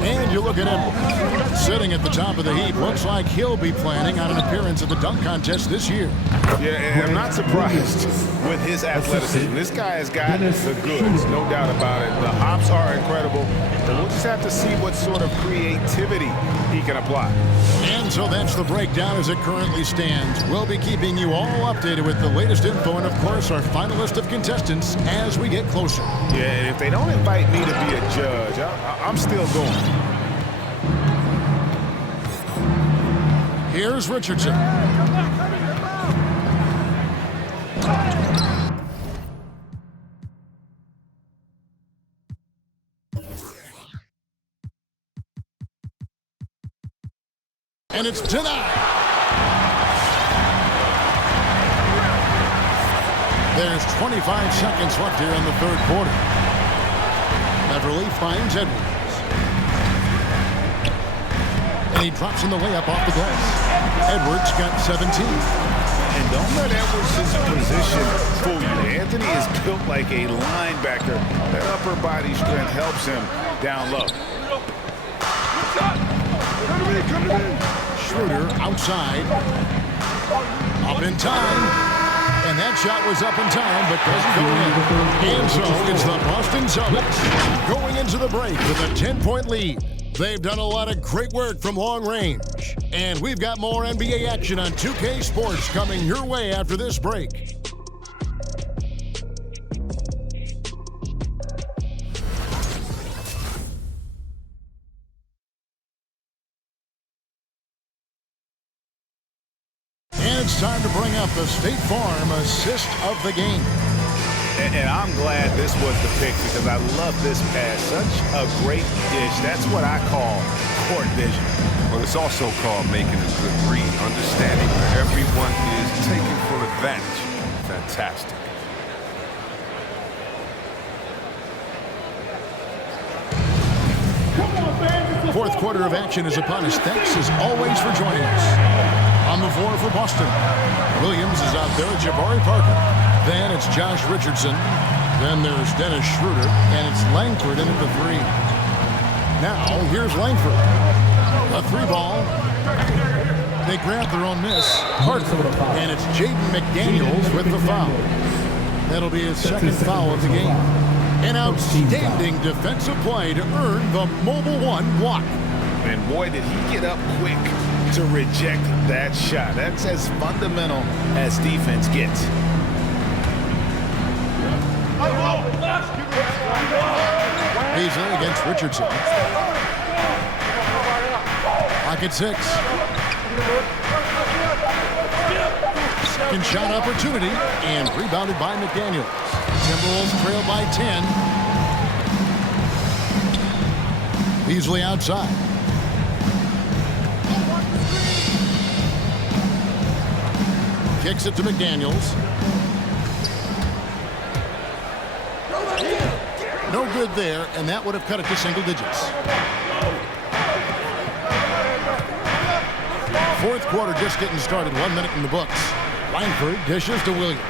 And you look at him sitting at the top of the heap. Looks like he'll be planning on an appearance at the dunk contest this year. Yeah, and I'm not surprised with his athleticism. This guy has got the goods, no doubt about it. The hops are incredible, and we'll just have to see what sort of creativity he can apply. And so that's the breakdown as it currently stands. We'll be keeping you all updated with the latest info and, of course, our final list of contestants as we get closer. Yeah, if they don't invite me to be a judge, I'm still going. Here's Richardson. And it's denied. There's 25 seconds left here in the third quarter. Beverly finds Edwards. And he drops in the layup off the glass. Edwards got 17. And don't let Edwards' position fool you. Anthony is built like a linebacker. That upper body strength helps him down low. Schroeder outside. Up in time. And that shot was up in time, but doesn't go in. And so it's the Boston Celtics going into the break with a 10-point lead. They've done a lot of great work from long range. And we've got more NBA action on 2K Sports coming your way after this break. It's time to bring up the State Farm assist of the game. And I'm glad this was the pick because I love this pass. Such a great dish. That's what I call court vision. Well, it's also called making a good read, understanding where everyone is taking full advantage. Fantastic. Fourth quarter of action is upon us. Thanks as always for joining us. On the floor for Boston, Williams is out there, Jabari Parker. Then it's Josh Richardson. Then there's Dennis Schroeder, and it's Langford in at the three. Now, here's Langford. A three ball. They grab their own miss. Parker, and it's Jaden McDaniels with the foul. That'll be his second foul of the game. An outstanding defensive play to earn the Mobile One block. And boy, did he get up quick to reject that shot. That's as fundamental as defense gets. Beasley against Richardson. Pocket six. Second shot opportunity and rebounded by McDaniels. Timberwolves trail by 10. Beasley outside. Kicks it to McDaniels. No good there, and that would have cut it to single digits. Fourth quarter just getting started. 1 minute in the books. Langford dishes to Williams.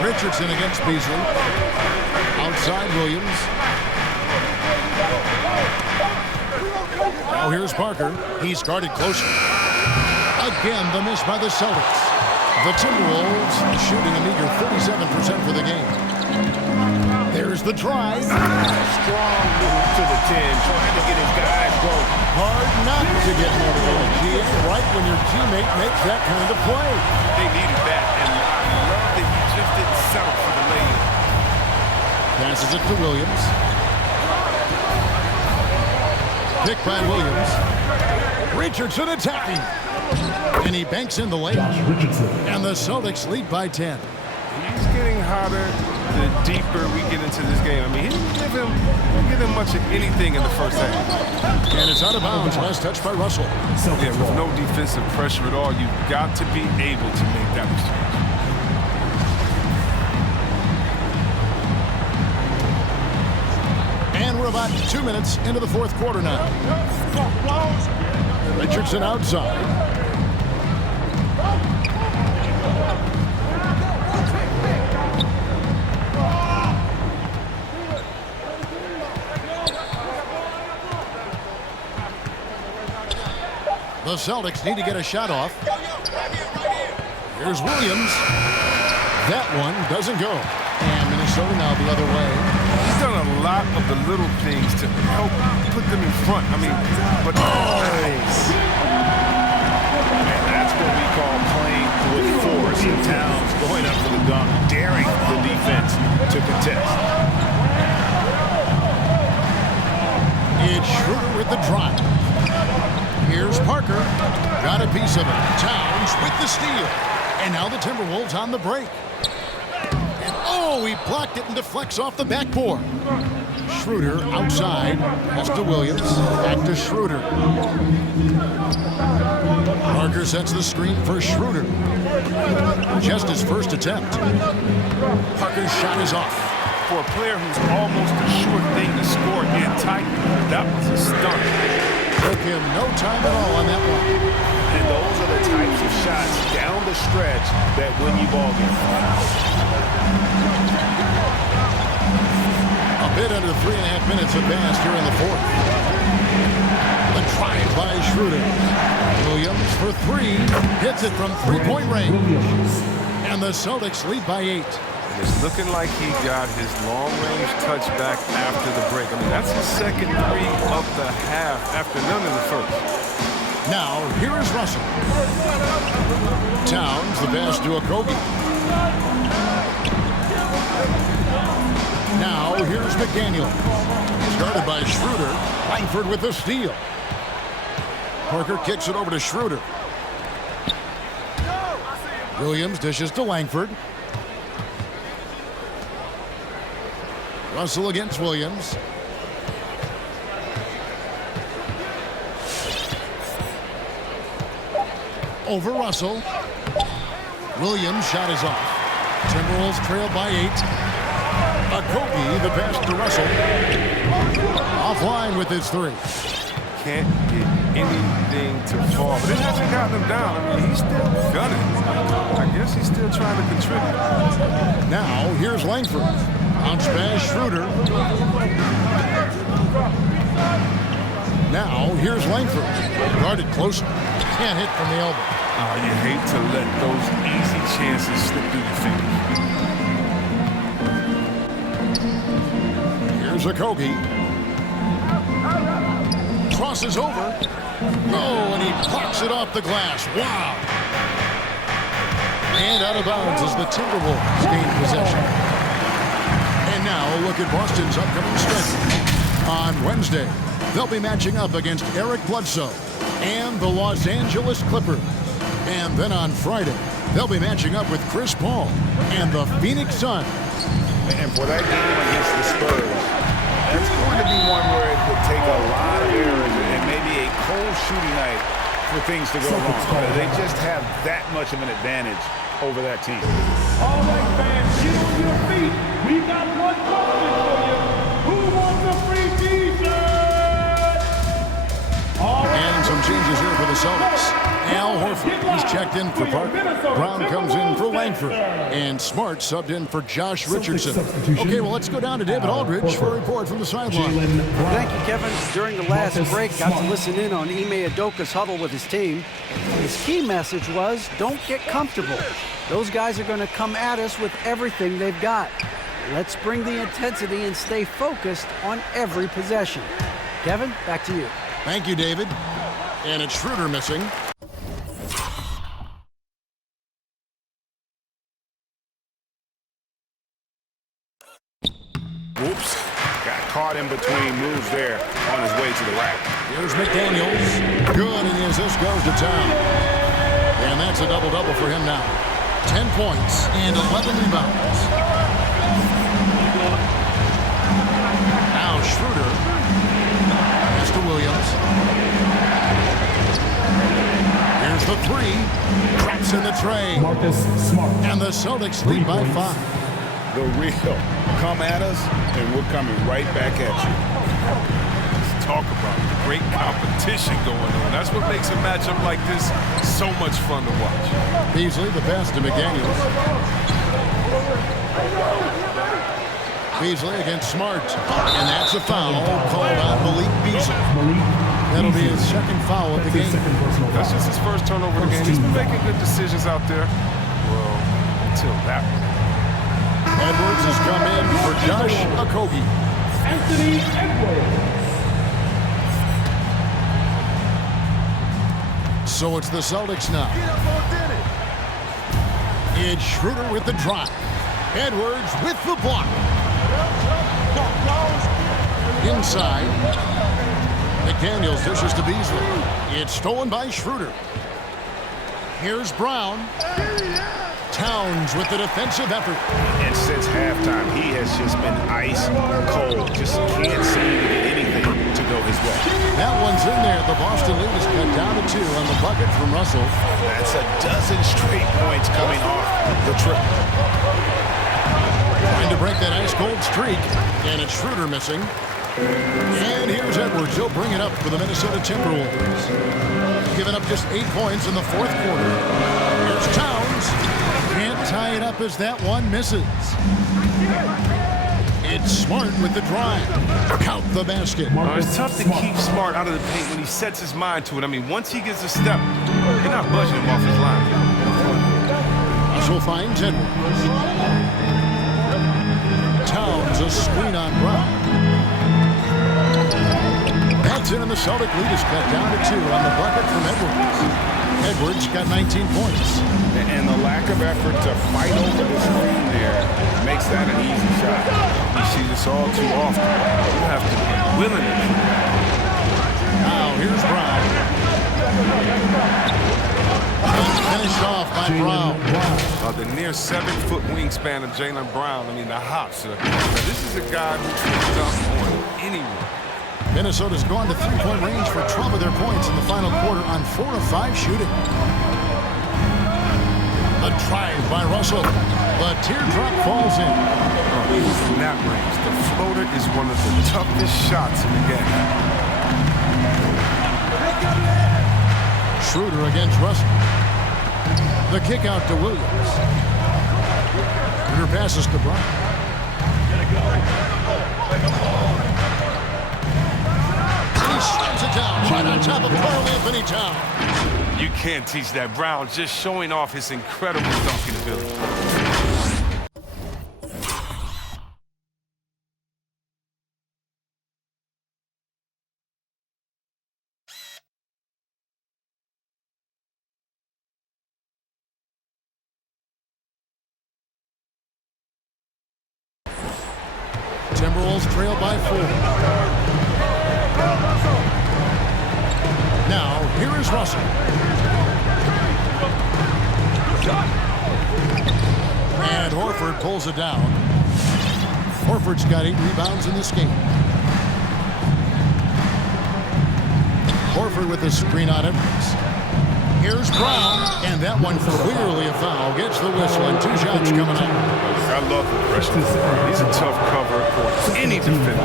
Richardson against Beasley. Outside Williams. Now here's Parker. He's guarded closer. Again, the miss by the Celtics. The Timberwolves shooting a meager 37% for the game. There's the drive. Strong move to the 10, trying to get his guys going. Hard not to get motivated. It's right when your teammate makes that kind of play. They needed that, and I love that he just didn't settle for the lane. Passes it to Williams. Pick by Williams. Richardson attacking. And he banks in the lane. And the Celtics lead by 10. He's getting hotter the deeper we get into this game. I mean, he didn't give him much of anything in the first half. And it's out of bounds. Last touch by Russell. Yeah, with no defensive pressure at all, you've got to be able to make that exchange. And we're about 2 minutes into the fourth quarter now. Richardson outside. The Celtics need to get a shot off. Here's Williams. That one doesn't go. And Minnesota now the other way. He's done a lot of the little things to help put them in front. I mean, but nice. And that's what we call playing with force. And Towns going up for the dunk, daring the defense to contest. It's Schroeder with the drive. piece of it. Towns with the steal. And now the Timberwolves on the break. And oh, he blocked it and deflects off the backboard. Schroeder outside. Pass to Williams. Back to Schroeder. Parker sets the screen for Schroeder. Just his first attempt. Parker's shot is off. For a player who's almost a sure thing to score in tight, that was a stunt. Took him no time at all on that one. And those are the types of shots down the stretch that win you ball games. A bit under 3.5 minutes have passed here in the fourth. The drive by Schroeder. Williams for three. Hits it from three-point range. And the Celtics lead by 8. It's looking like he got his long-range touchback after the break. I mean, that's his second three of the half after none in the first. Now, here is Russell. Towns, the pass to Okogie. Now, here's McDaniel. Started by Schroeder. Langford with the steal. Parker kicks it over to Schroeder. Williams dishes to Langford. Russell against Williams. Over Russell. Williams' shot is off. Timberwolves trail by 8. Okogie, the pass to Russell. Offline with his three. Can't get anything to fall. But it hasn't gotten him down. I mean, he's still gunning. I guess he's still trying to contribute. Now, here's Langford. Bounce pass, Schroeder. Now, here's Langford. Guarded closer. Can't hit from the elbow. Oh, you hate to let those easy chances slip through your fingers. Here's Okogie. Crosses over. Oh, and he blocks it off the glass. Wow. And out of bounds as the Timberwolves gain possession. And now a look at Boston's upcoming schedule. On Wednesday, they'll be matching up against Eric Bledsoe and the Los Angeles Clippers. And then on Friday, they'll be matching up with Chris Paul and the Phoenix Suns. And for that game against the Spurs, that's going to be one where it would take a lot of errors and maybe a cold shooting night for things to go wrong. They just have that much of an advantage over that team. All right, fans, get on your feet. We got one question for you. Who wants a free T-shirt? All right. And some changes here for the Celtics. Al Horford, he's checked in for Parker. Brown comes in for Langford. And Smart subbed in for Josh Richardson. Okay, well, let's go down to David Aldridge for a report from the sideline. Thank you, Kevin. During the last break, got to listen in on Ime Udoka's huddle with his team. His key message was, don't get comfortable. Those guys are going to come at us with everything they've got. Let's bring the intensity and stay focused on every possession. Kevin, back to you. Thank you, David. And it's Schroeder missing. Whoops. Got caught in between moves there on his way to the rack. Here's McDaniels. Good, and the assist goes to Town. And that's a double-double for him now. 10 points and 11 rebounds. Now Schroeder. Pass to Williams. Here's the three. Traps in the tray. Marcus Smart. And the Celtics lead by 5. The real. Come at us, and we're coming right back at you. Let's talk about the great competition going on. That's what makes a matchup like this so much fun to watch. Beasley, the pass to McDaniels. Beasley against Smart. And that's a foul called on Malik Beasley. That'll be his second foul of the game. That's just his first turnover of the game. He's been making good decisions out there. Well, until that one. Edwards has come in for Josh Okogie. Anthony Edwards. So it's the Celtics now. It's Schroeder with the drive. Edwards with the block. Inside. McDaniels dishes to Beasley. It's stolen by Schroeder. Here's Brown. Towns with the defensive effort. And since halftime, he has just been ice cold. Just can't seem to get anything to go his way. That one's in there. The Boston lead is cut down to 2 on the bucket from Russell. That's a dozen straight points coming off the triple. Trying to break that ice-cold streak, and it's Schroeder missing. And here's Edwards. He'll bring it up for the Minnesota Timberwolves. Giving up just 8 points in the fourth quarter. Here's Towns. Can't tie it up as that one misses. It's Smart with the drive. Count the basket. It's tough to keep Smart out of the paint when he sets his mind to it. I mean, once he gets a step, you're not budging him off his line. Russell finds Edwards. Towns a screen on Brown. That's it, and the Celtic lead is cut down to 2 on the bucket from Edwards. Edwards got 19 points. And the lack of effort to fight over the screen there makes that an easy shot. You see this all too often. You have to be willing to. Now here's Brown. Finished off by Brown. The near 7-foot wingspan of Jaylen Brown. I mean, the hops. This is a guy who can dunk on anyone. Minnesota's gone to three-point range for 12 of their points in the final quarter on 4 of 5 shooting. A drive by Russell. The teardrop falls in. Even from that range, the floater is one of the toughest shots in the game. Schroeder against Russell. The kick out to Williams. Schroeder passes to Brown. He slams it down right on top of Karl Anthony Towns. You can't teach that. Brown just showing off his incredible dunking ability. Timberwolves trail by 4. Now, here is Russell. And Horford pulls it down. Horford's got 8 rebounds in this game. Horford with a screen on Edwards. Here's Brown, and that one clearly a foul. Gets the whistle, and 2 shots coming up. I love the pressure. He's a tough cover for any defender.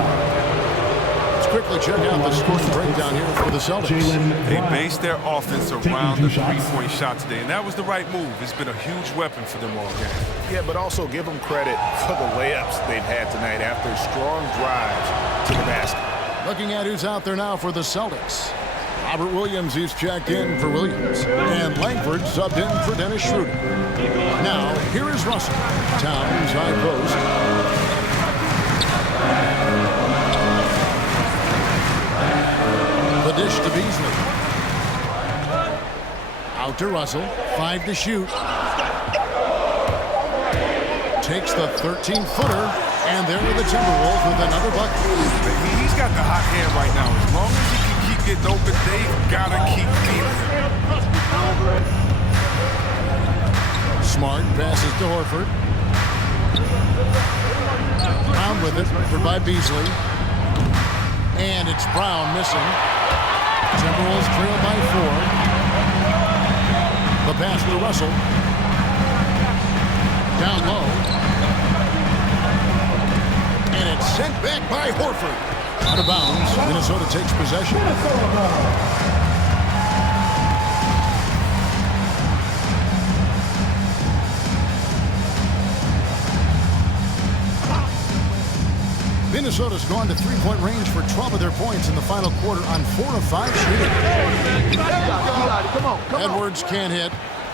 Let's quickly check out the scoring breakdown here for the Celtics. They based their offense around the three-point shot today, and that was the right move. It's been a huge weapon for them all game. Yeah, but also give them credit for the layups they've had tonight after strong drives to the basket. Looking at who's out there now for the Celtics. Robert Williams, he's checked in for Williams. And Langford subbed in for Dennis Schroeder. Now, here is Russell. Towns, high post. The dish to Beasley. Out to Russell. 5 to shoot. Takes the 13-footer. And there are the Timberwolves with another bucket. He's got the hot hand right now. As long as he can keep getting open, they've got to keep beating him. Smart passes to Horford. Brown with it, for by Beasley. And it's Brown missing. Timberwolves trail by 4. The pass to Russell. Down low. And it's sent back by Horford. Out of bounds. Minnesota takes possession. Minnesota's gone to three-point range for 12 of their points in the final quarter on 4 of 5 shooting. Edwards can't hit.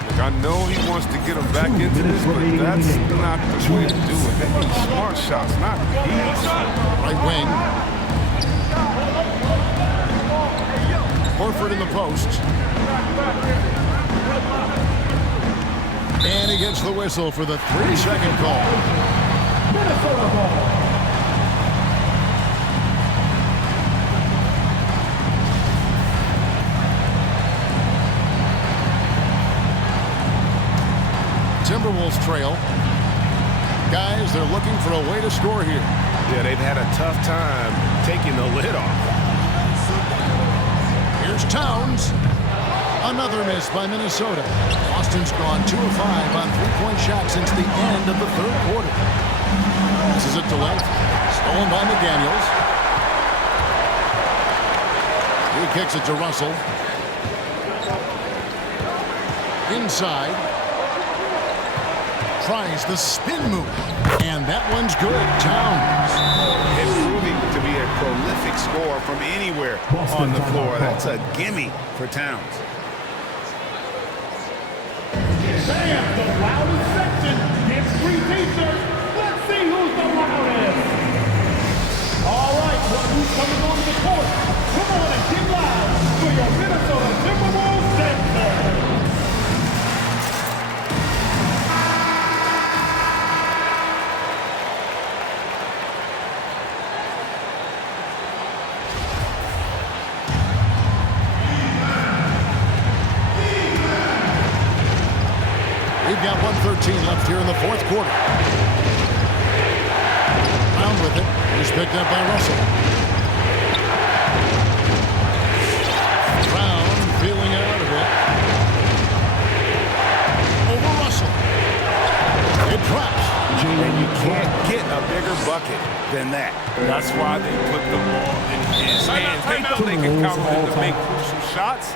Look, I know he wants to get him back into this, but that's not the way to do it. They need smart shots, not easy. Right wing. Horford in the post. And he gets the whistle for the 3-second call. Minnesota ball. Timberwolves trail. Guys, they're looking for a way to score here. Yeah, they've had a tough time taking the lid off. Here's Towns. Another miss by Minnesota. Boston's gone 2 of 5 on three-point shots since the end of the third quarter. This is it to left. Stolen by McDaniels. He kicks it to Russell. Inside. Tries the spin move. And that one's good. Towns. And proving to be a prolific scorer from anywhere on the floor. That's a gimme for Towns. Fans, the loudest section gets free t-shirts. Let's see who's the loudest. All right, look who's coming on the court. Come on and get loud for your Minnesota Timberwolves center. We've got 1:13 left here in the fourth quarter. Brown with it. He's picked up by Russell. Brown feeling it out a bit. Over Russell. It drops. And you can't get a bigger bucket than that. That's why they put the ball in his hands. They know they can count him to make crucial shots.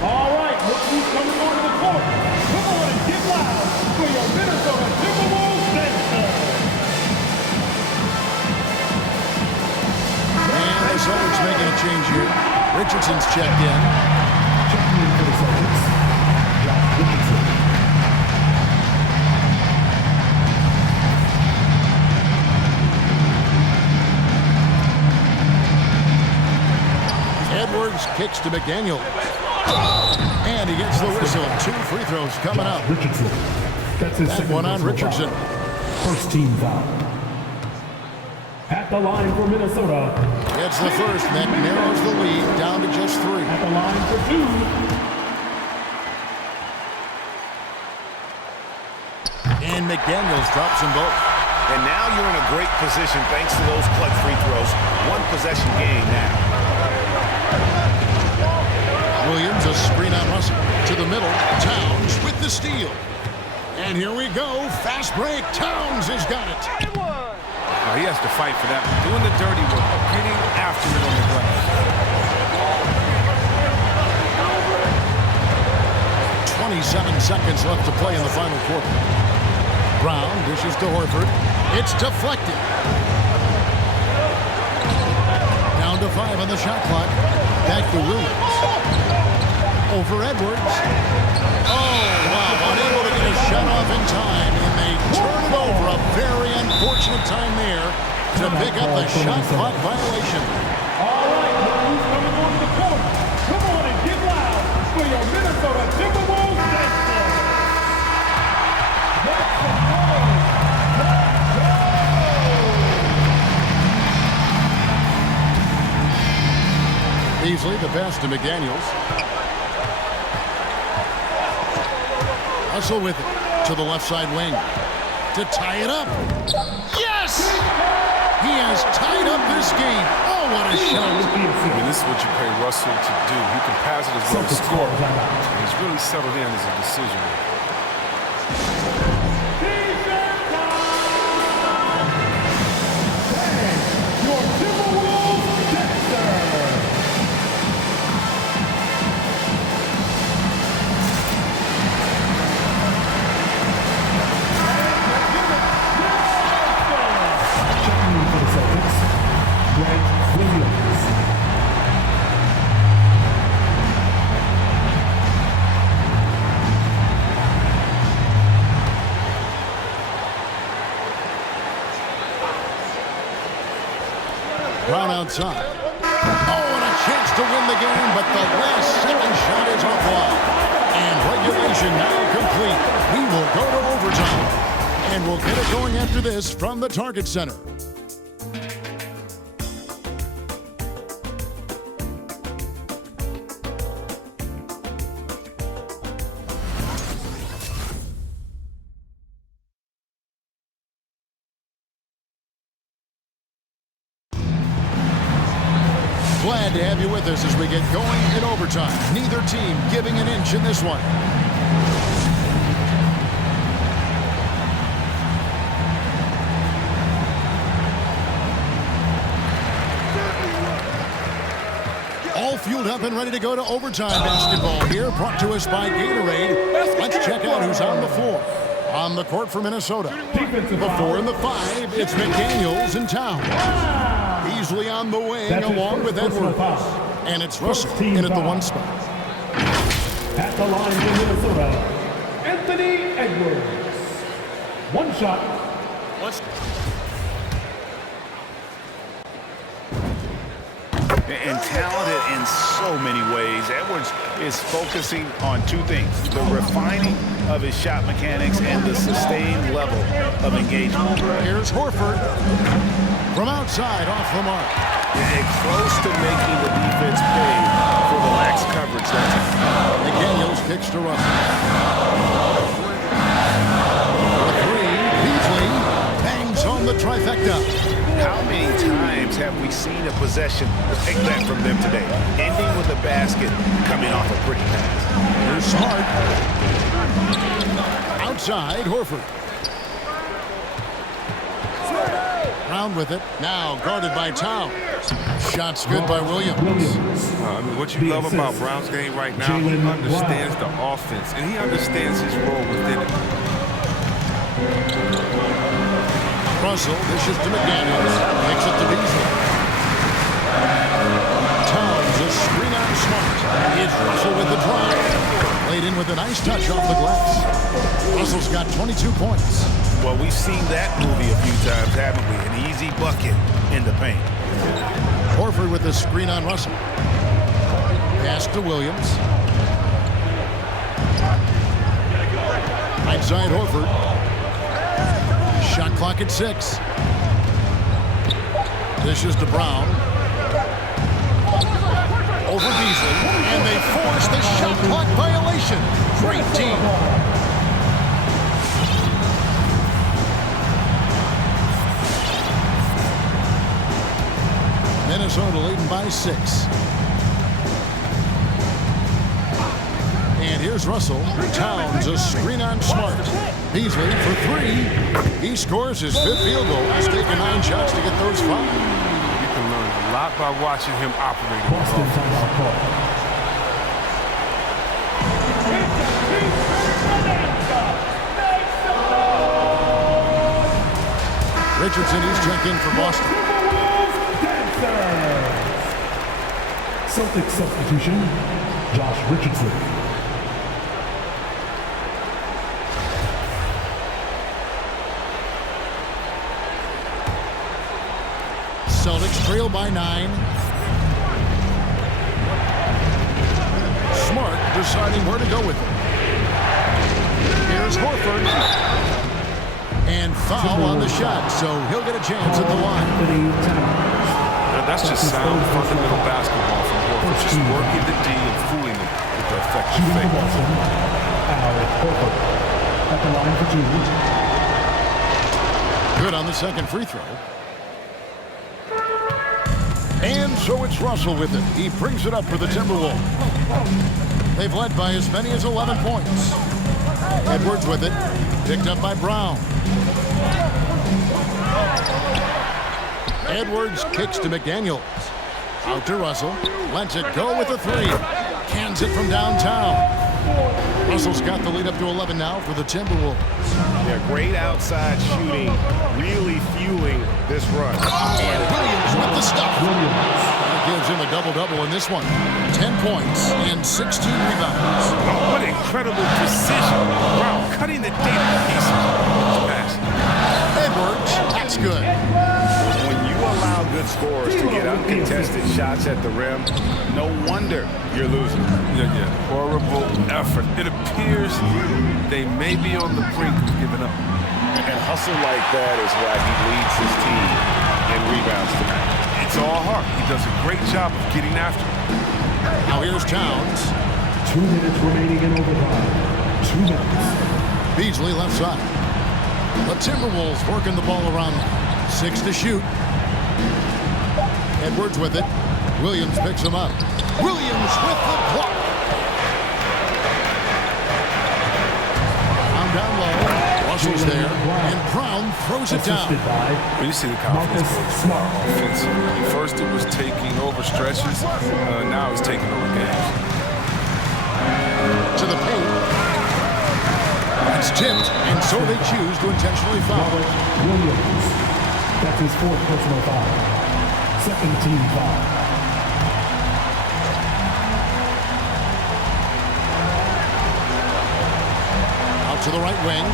All right, look who's coming on the court. Come on and get loud for your Minnesota Timberwolves center. And the Celtics making a change here. Richardson's checked in. Checking in for the Celtics. Josh Richardson. Edwards kicks to McDaniel. And he gets the whistle. 2 free throws coming up. Richardson. That's his That second one on personal Richardson. foul. First team foul. At the line for Minnesota. It's the first. That narrows the lead down to just 3. At the line for 2. And McDaniels drops them both. And now you're in a great position thanks to those clutch free throws. One possession game now. Williams, a screen on Russell. To the middle. Towns with the steal. And here we go. Fast break. Towns has got it. He has to fight for that. Doing the dirty work. Getting after it on the glass. 27 seconds left to play in the final quarter. Brown dishes to Horford. It's deflected. Down to 5 on the shot clock. Back to Williams. Over Edwards. Oh, wow. Unable to get a shot off in time. And they turn it over. A very unfortunate time there to pick up the shot clock violation. All right, look who's coming on the court. Come on and get loud for your Minnesota Timberwolves center. Let's go. Beasley, the pass to McDaniels. Russell with it to the left side wing to tie it up. Yes! He has tied up this game. Oh, what a shot. I mean, this is what you pay Russell to do. He can pass it as well as score. And he's really settled in as a decision maker. Your Timberwolves center. Checking in for the Celtics. Greg Williams. Brown outside. Oh, and a chance to win the game, but the last second shot is offline. And regulation now complete. We will go to overtime. And we'll get it going after this from the Target Center. with us as we get going in overtime. Neither team giving an inch in this one. All fueled up and ready to go to overtime basketball here, brought to us by Gatorade. Let's check out who's on the floor. On the court for Minnesota. The 4 and the 5, it's McDaniels in town. Easily on the wing along with Edwards. And it's Russell in at the 1 spot. At the line for Minnesota, Anthony Edwards. 1 shot. And talented in so many ways. Edwards is focusing on 2 things: the refining of his shot mechanics and the sustained level of engagement. Here's Horford from outside off the mark. And close to making the defense pay for the lax coverage that time. McDaniels kicks to Russell. The 3, Beasley bangs home the trifecta. How many times have we seen a possession take that from them today, ending with a basket coming off a pretty pass? Here's Smart. Outside, Horford. Round with it. Now guarded by Towns. Shots good by Williams. I mean, what you love about Brown's game right now, he understands the offense, and he understands his role within it. Russell dishes to McDaniels. Makes it to Beasley. Towns a screen on Smart. It's Russell with the drive. Laid in with a nice touch off the glass. Russell's got 22 points. Well, we've seen that movie a few times, haven't we? An easy bucket in the paint. Horford with the screen on Russell. Pass to Williams. Right side Horford. Shot clock at 6. Dishes to Brown. Over Beasley. And they force the shot clock violation. Great team. Minnesota leading by 6. And here's Russell. Towns a screen on Smart. Beasley for 3. He scores his 5th field goal. He's taken 9 shots to get those 5. You can learn a lot by watching him operate. Boston timeout call. Richardson, he's checked in for Boston. Celtics substitution, Josh Richardson. Celtics trail by 9. Smart deciding where to go with it. Here's Horford. And foul on the shot, so he'll get a chance at the line. Now that's just sound fundamental basketball from Horford. Just working the D and fooling him with the effective fake. Al Horford at the line for 2. Good on the second free throw. And so it's Russell with it. He brings it up for the Timberwolves. They've led by as many as 11 points. Edwards with it. Picked up by Brown. Edwards kicks to McDaniels. Out to Russell. Lets it go with a 3. Cans it from downtown. Russell's got the lead up to 11 now for the Timberwolves. Yeah, great outside shooting, really fueling this run. And Williams with the stuff. That gives him a double-double in this one. 10 points and 16 rebounds. Oh, what incredible precision. Brown cutting the data pieces. Edwards, that's good. When you allow good scorers to get uncontested shots at the rim, no wonder you're losing. Yeah. Horrible effort. It appears they may be on the brink of giving up. And hustle like that is why he leads his team in rebounds tonight. It's all heart. He does a great job of getting after it. Now here's Towns. 2 minutes remaining in overtime. 2 minutes. Beasley left side. The Timberwolves working the ball around them. 6 to shoot. Edwards with it. Williams picks him up. Williams with the block. Down low. Russell's there. And Brown throws it down. When you see the confidence offensively. First it was taking over stretches. Now it's taking over games. To the paint. It's tipped, and so they choose to intentionally foul. Williams. That's his fourth personal foul. Second team foul. To the right wing.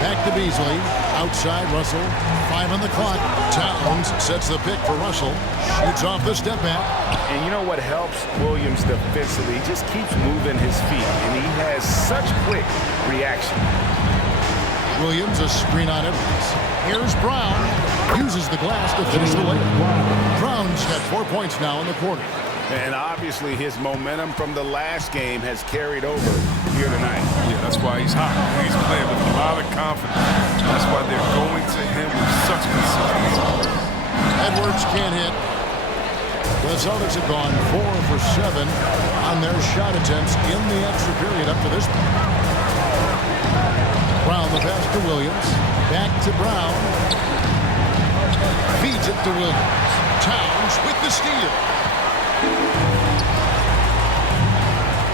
Back to Beasley. Outside Russell. 5 on the clock. Towns sets the pick for Russell. Shoots off the step back. And you know what helps Williams defensively? He just keeps moving his feet, and he has such quick reaction. Williams a screen on Edwards. Here's Brown. Uses the glass to finish the layup. Brown's got 4 points now in the quarter. And obviously his momentum from the last game has carried over here tonight. Yeah, that's why he's hot. He's playing with a lot of confidence. That's why they're going to him with such consistency. Edwards can't hit. The Celtics have gone 4 for 7 on their shot attempts in the extra period up to this point. Brown the pass to Williams. Back to Brown. Feeds it to Williams. Towns with the steal.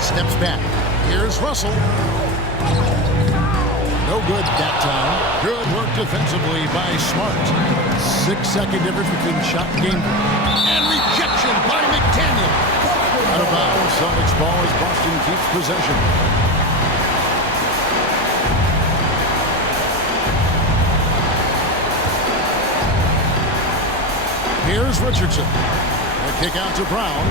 Steps back. Here's Russell. No good that time. Good work defensively by Smart. 6-second difference between shot and game. And rejection by McDaniel. Out of bounds. Celtics ball as Boston keeps possession. Here's Richardson. A kick out to Brown.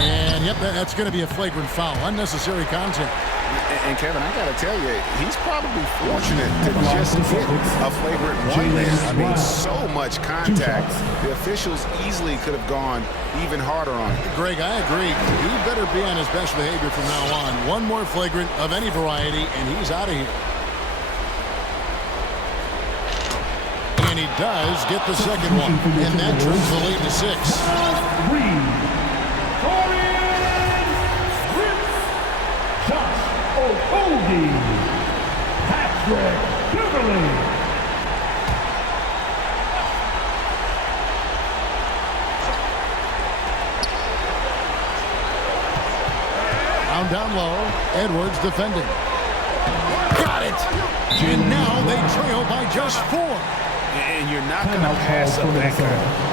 And, yep, that's going to be a flagrant foul. Unnecessary contact. And Kevin, I got to tell you, he's probably fortunate to just get a flagrant one there. I mean, so much contact. The officials easily could have gone even harder on him. Greg, I agree. He better be on his best behavior from now on. One more flagrant of any variety, and he's out of here. And he does get the second one. And that turns the lead to 6. Patrick Beverly. Down low. Edwards defending. Got it. And now they trail by just 4. And you're not going to pass up that kind.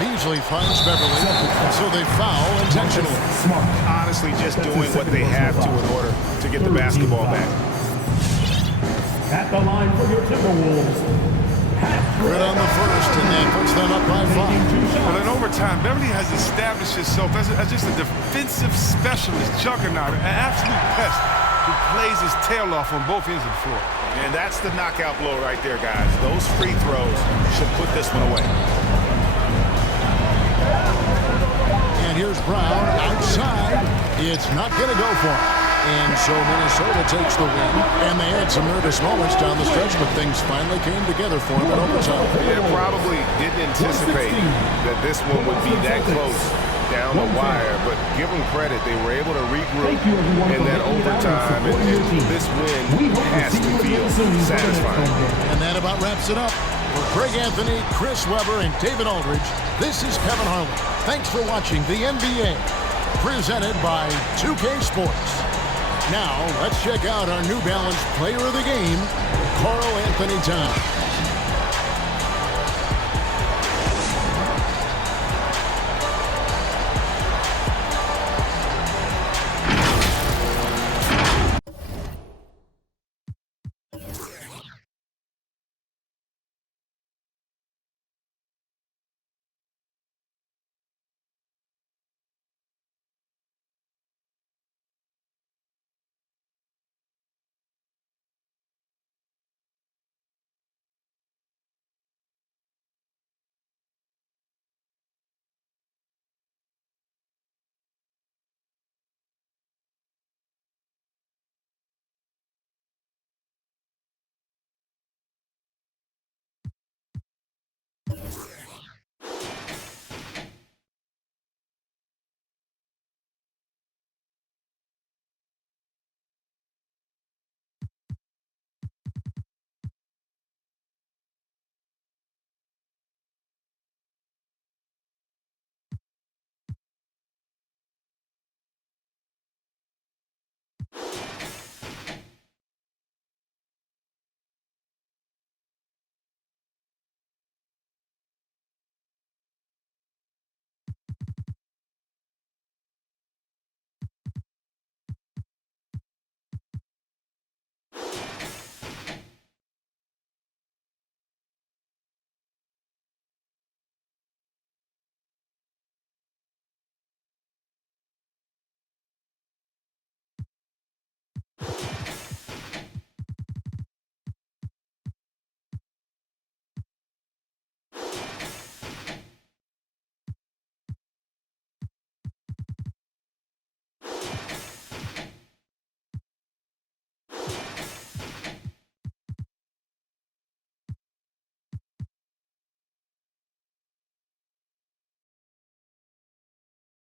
Beasley finds Beverly, so they foul intentionally. Honestly, just doing what they have to in order to get the basketball back. At the line for your Timberwolves. Good on the first, and that puts them up by 5. Well, in overtime, Beverly has established himself as just a defensive specialist, juggernaut, an absolute pest who plays his tail off on both ends of the floor. And that's the knockout blow right there, guys. Those free throws should put this one away. And here's Brown outside. It's not going to go for him. And so Minnesota takes the win. And they had some nervous moments down the stretch, but things finally came together for them in overtime. They probably didn't anticipate that this one would be that close down the wire, but give them credit. They were able to regroup in that overtime, and this win has to feel satisfying. And that about wraps it up. For Greg Anthony, Chris Webber, and David Aldridge, this is Kevin Harlan. Thanks for watching the NBA, presented by 2K Sports. Now, let's check out our New Balance Player of the Game, Karl-Anthony Towns.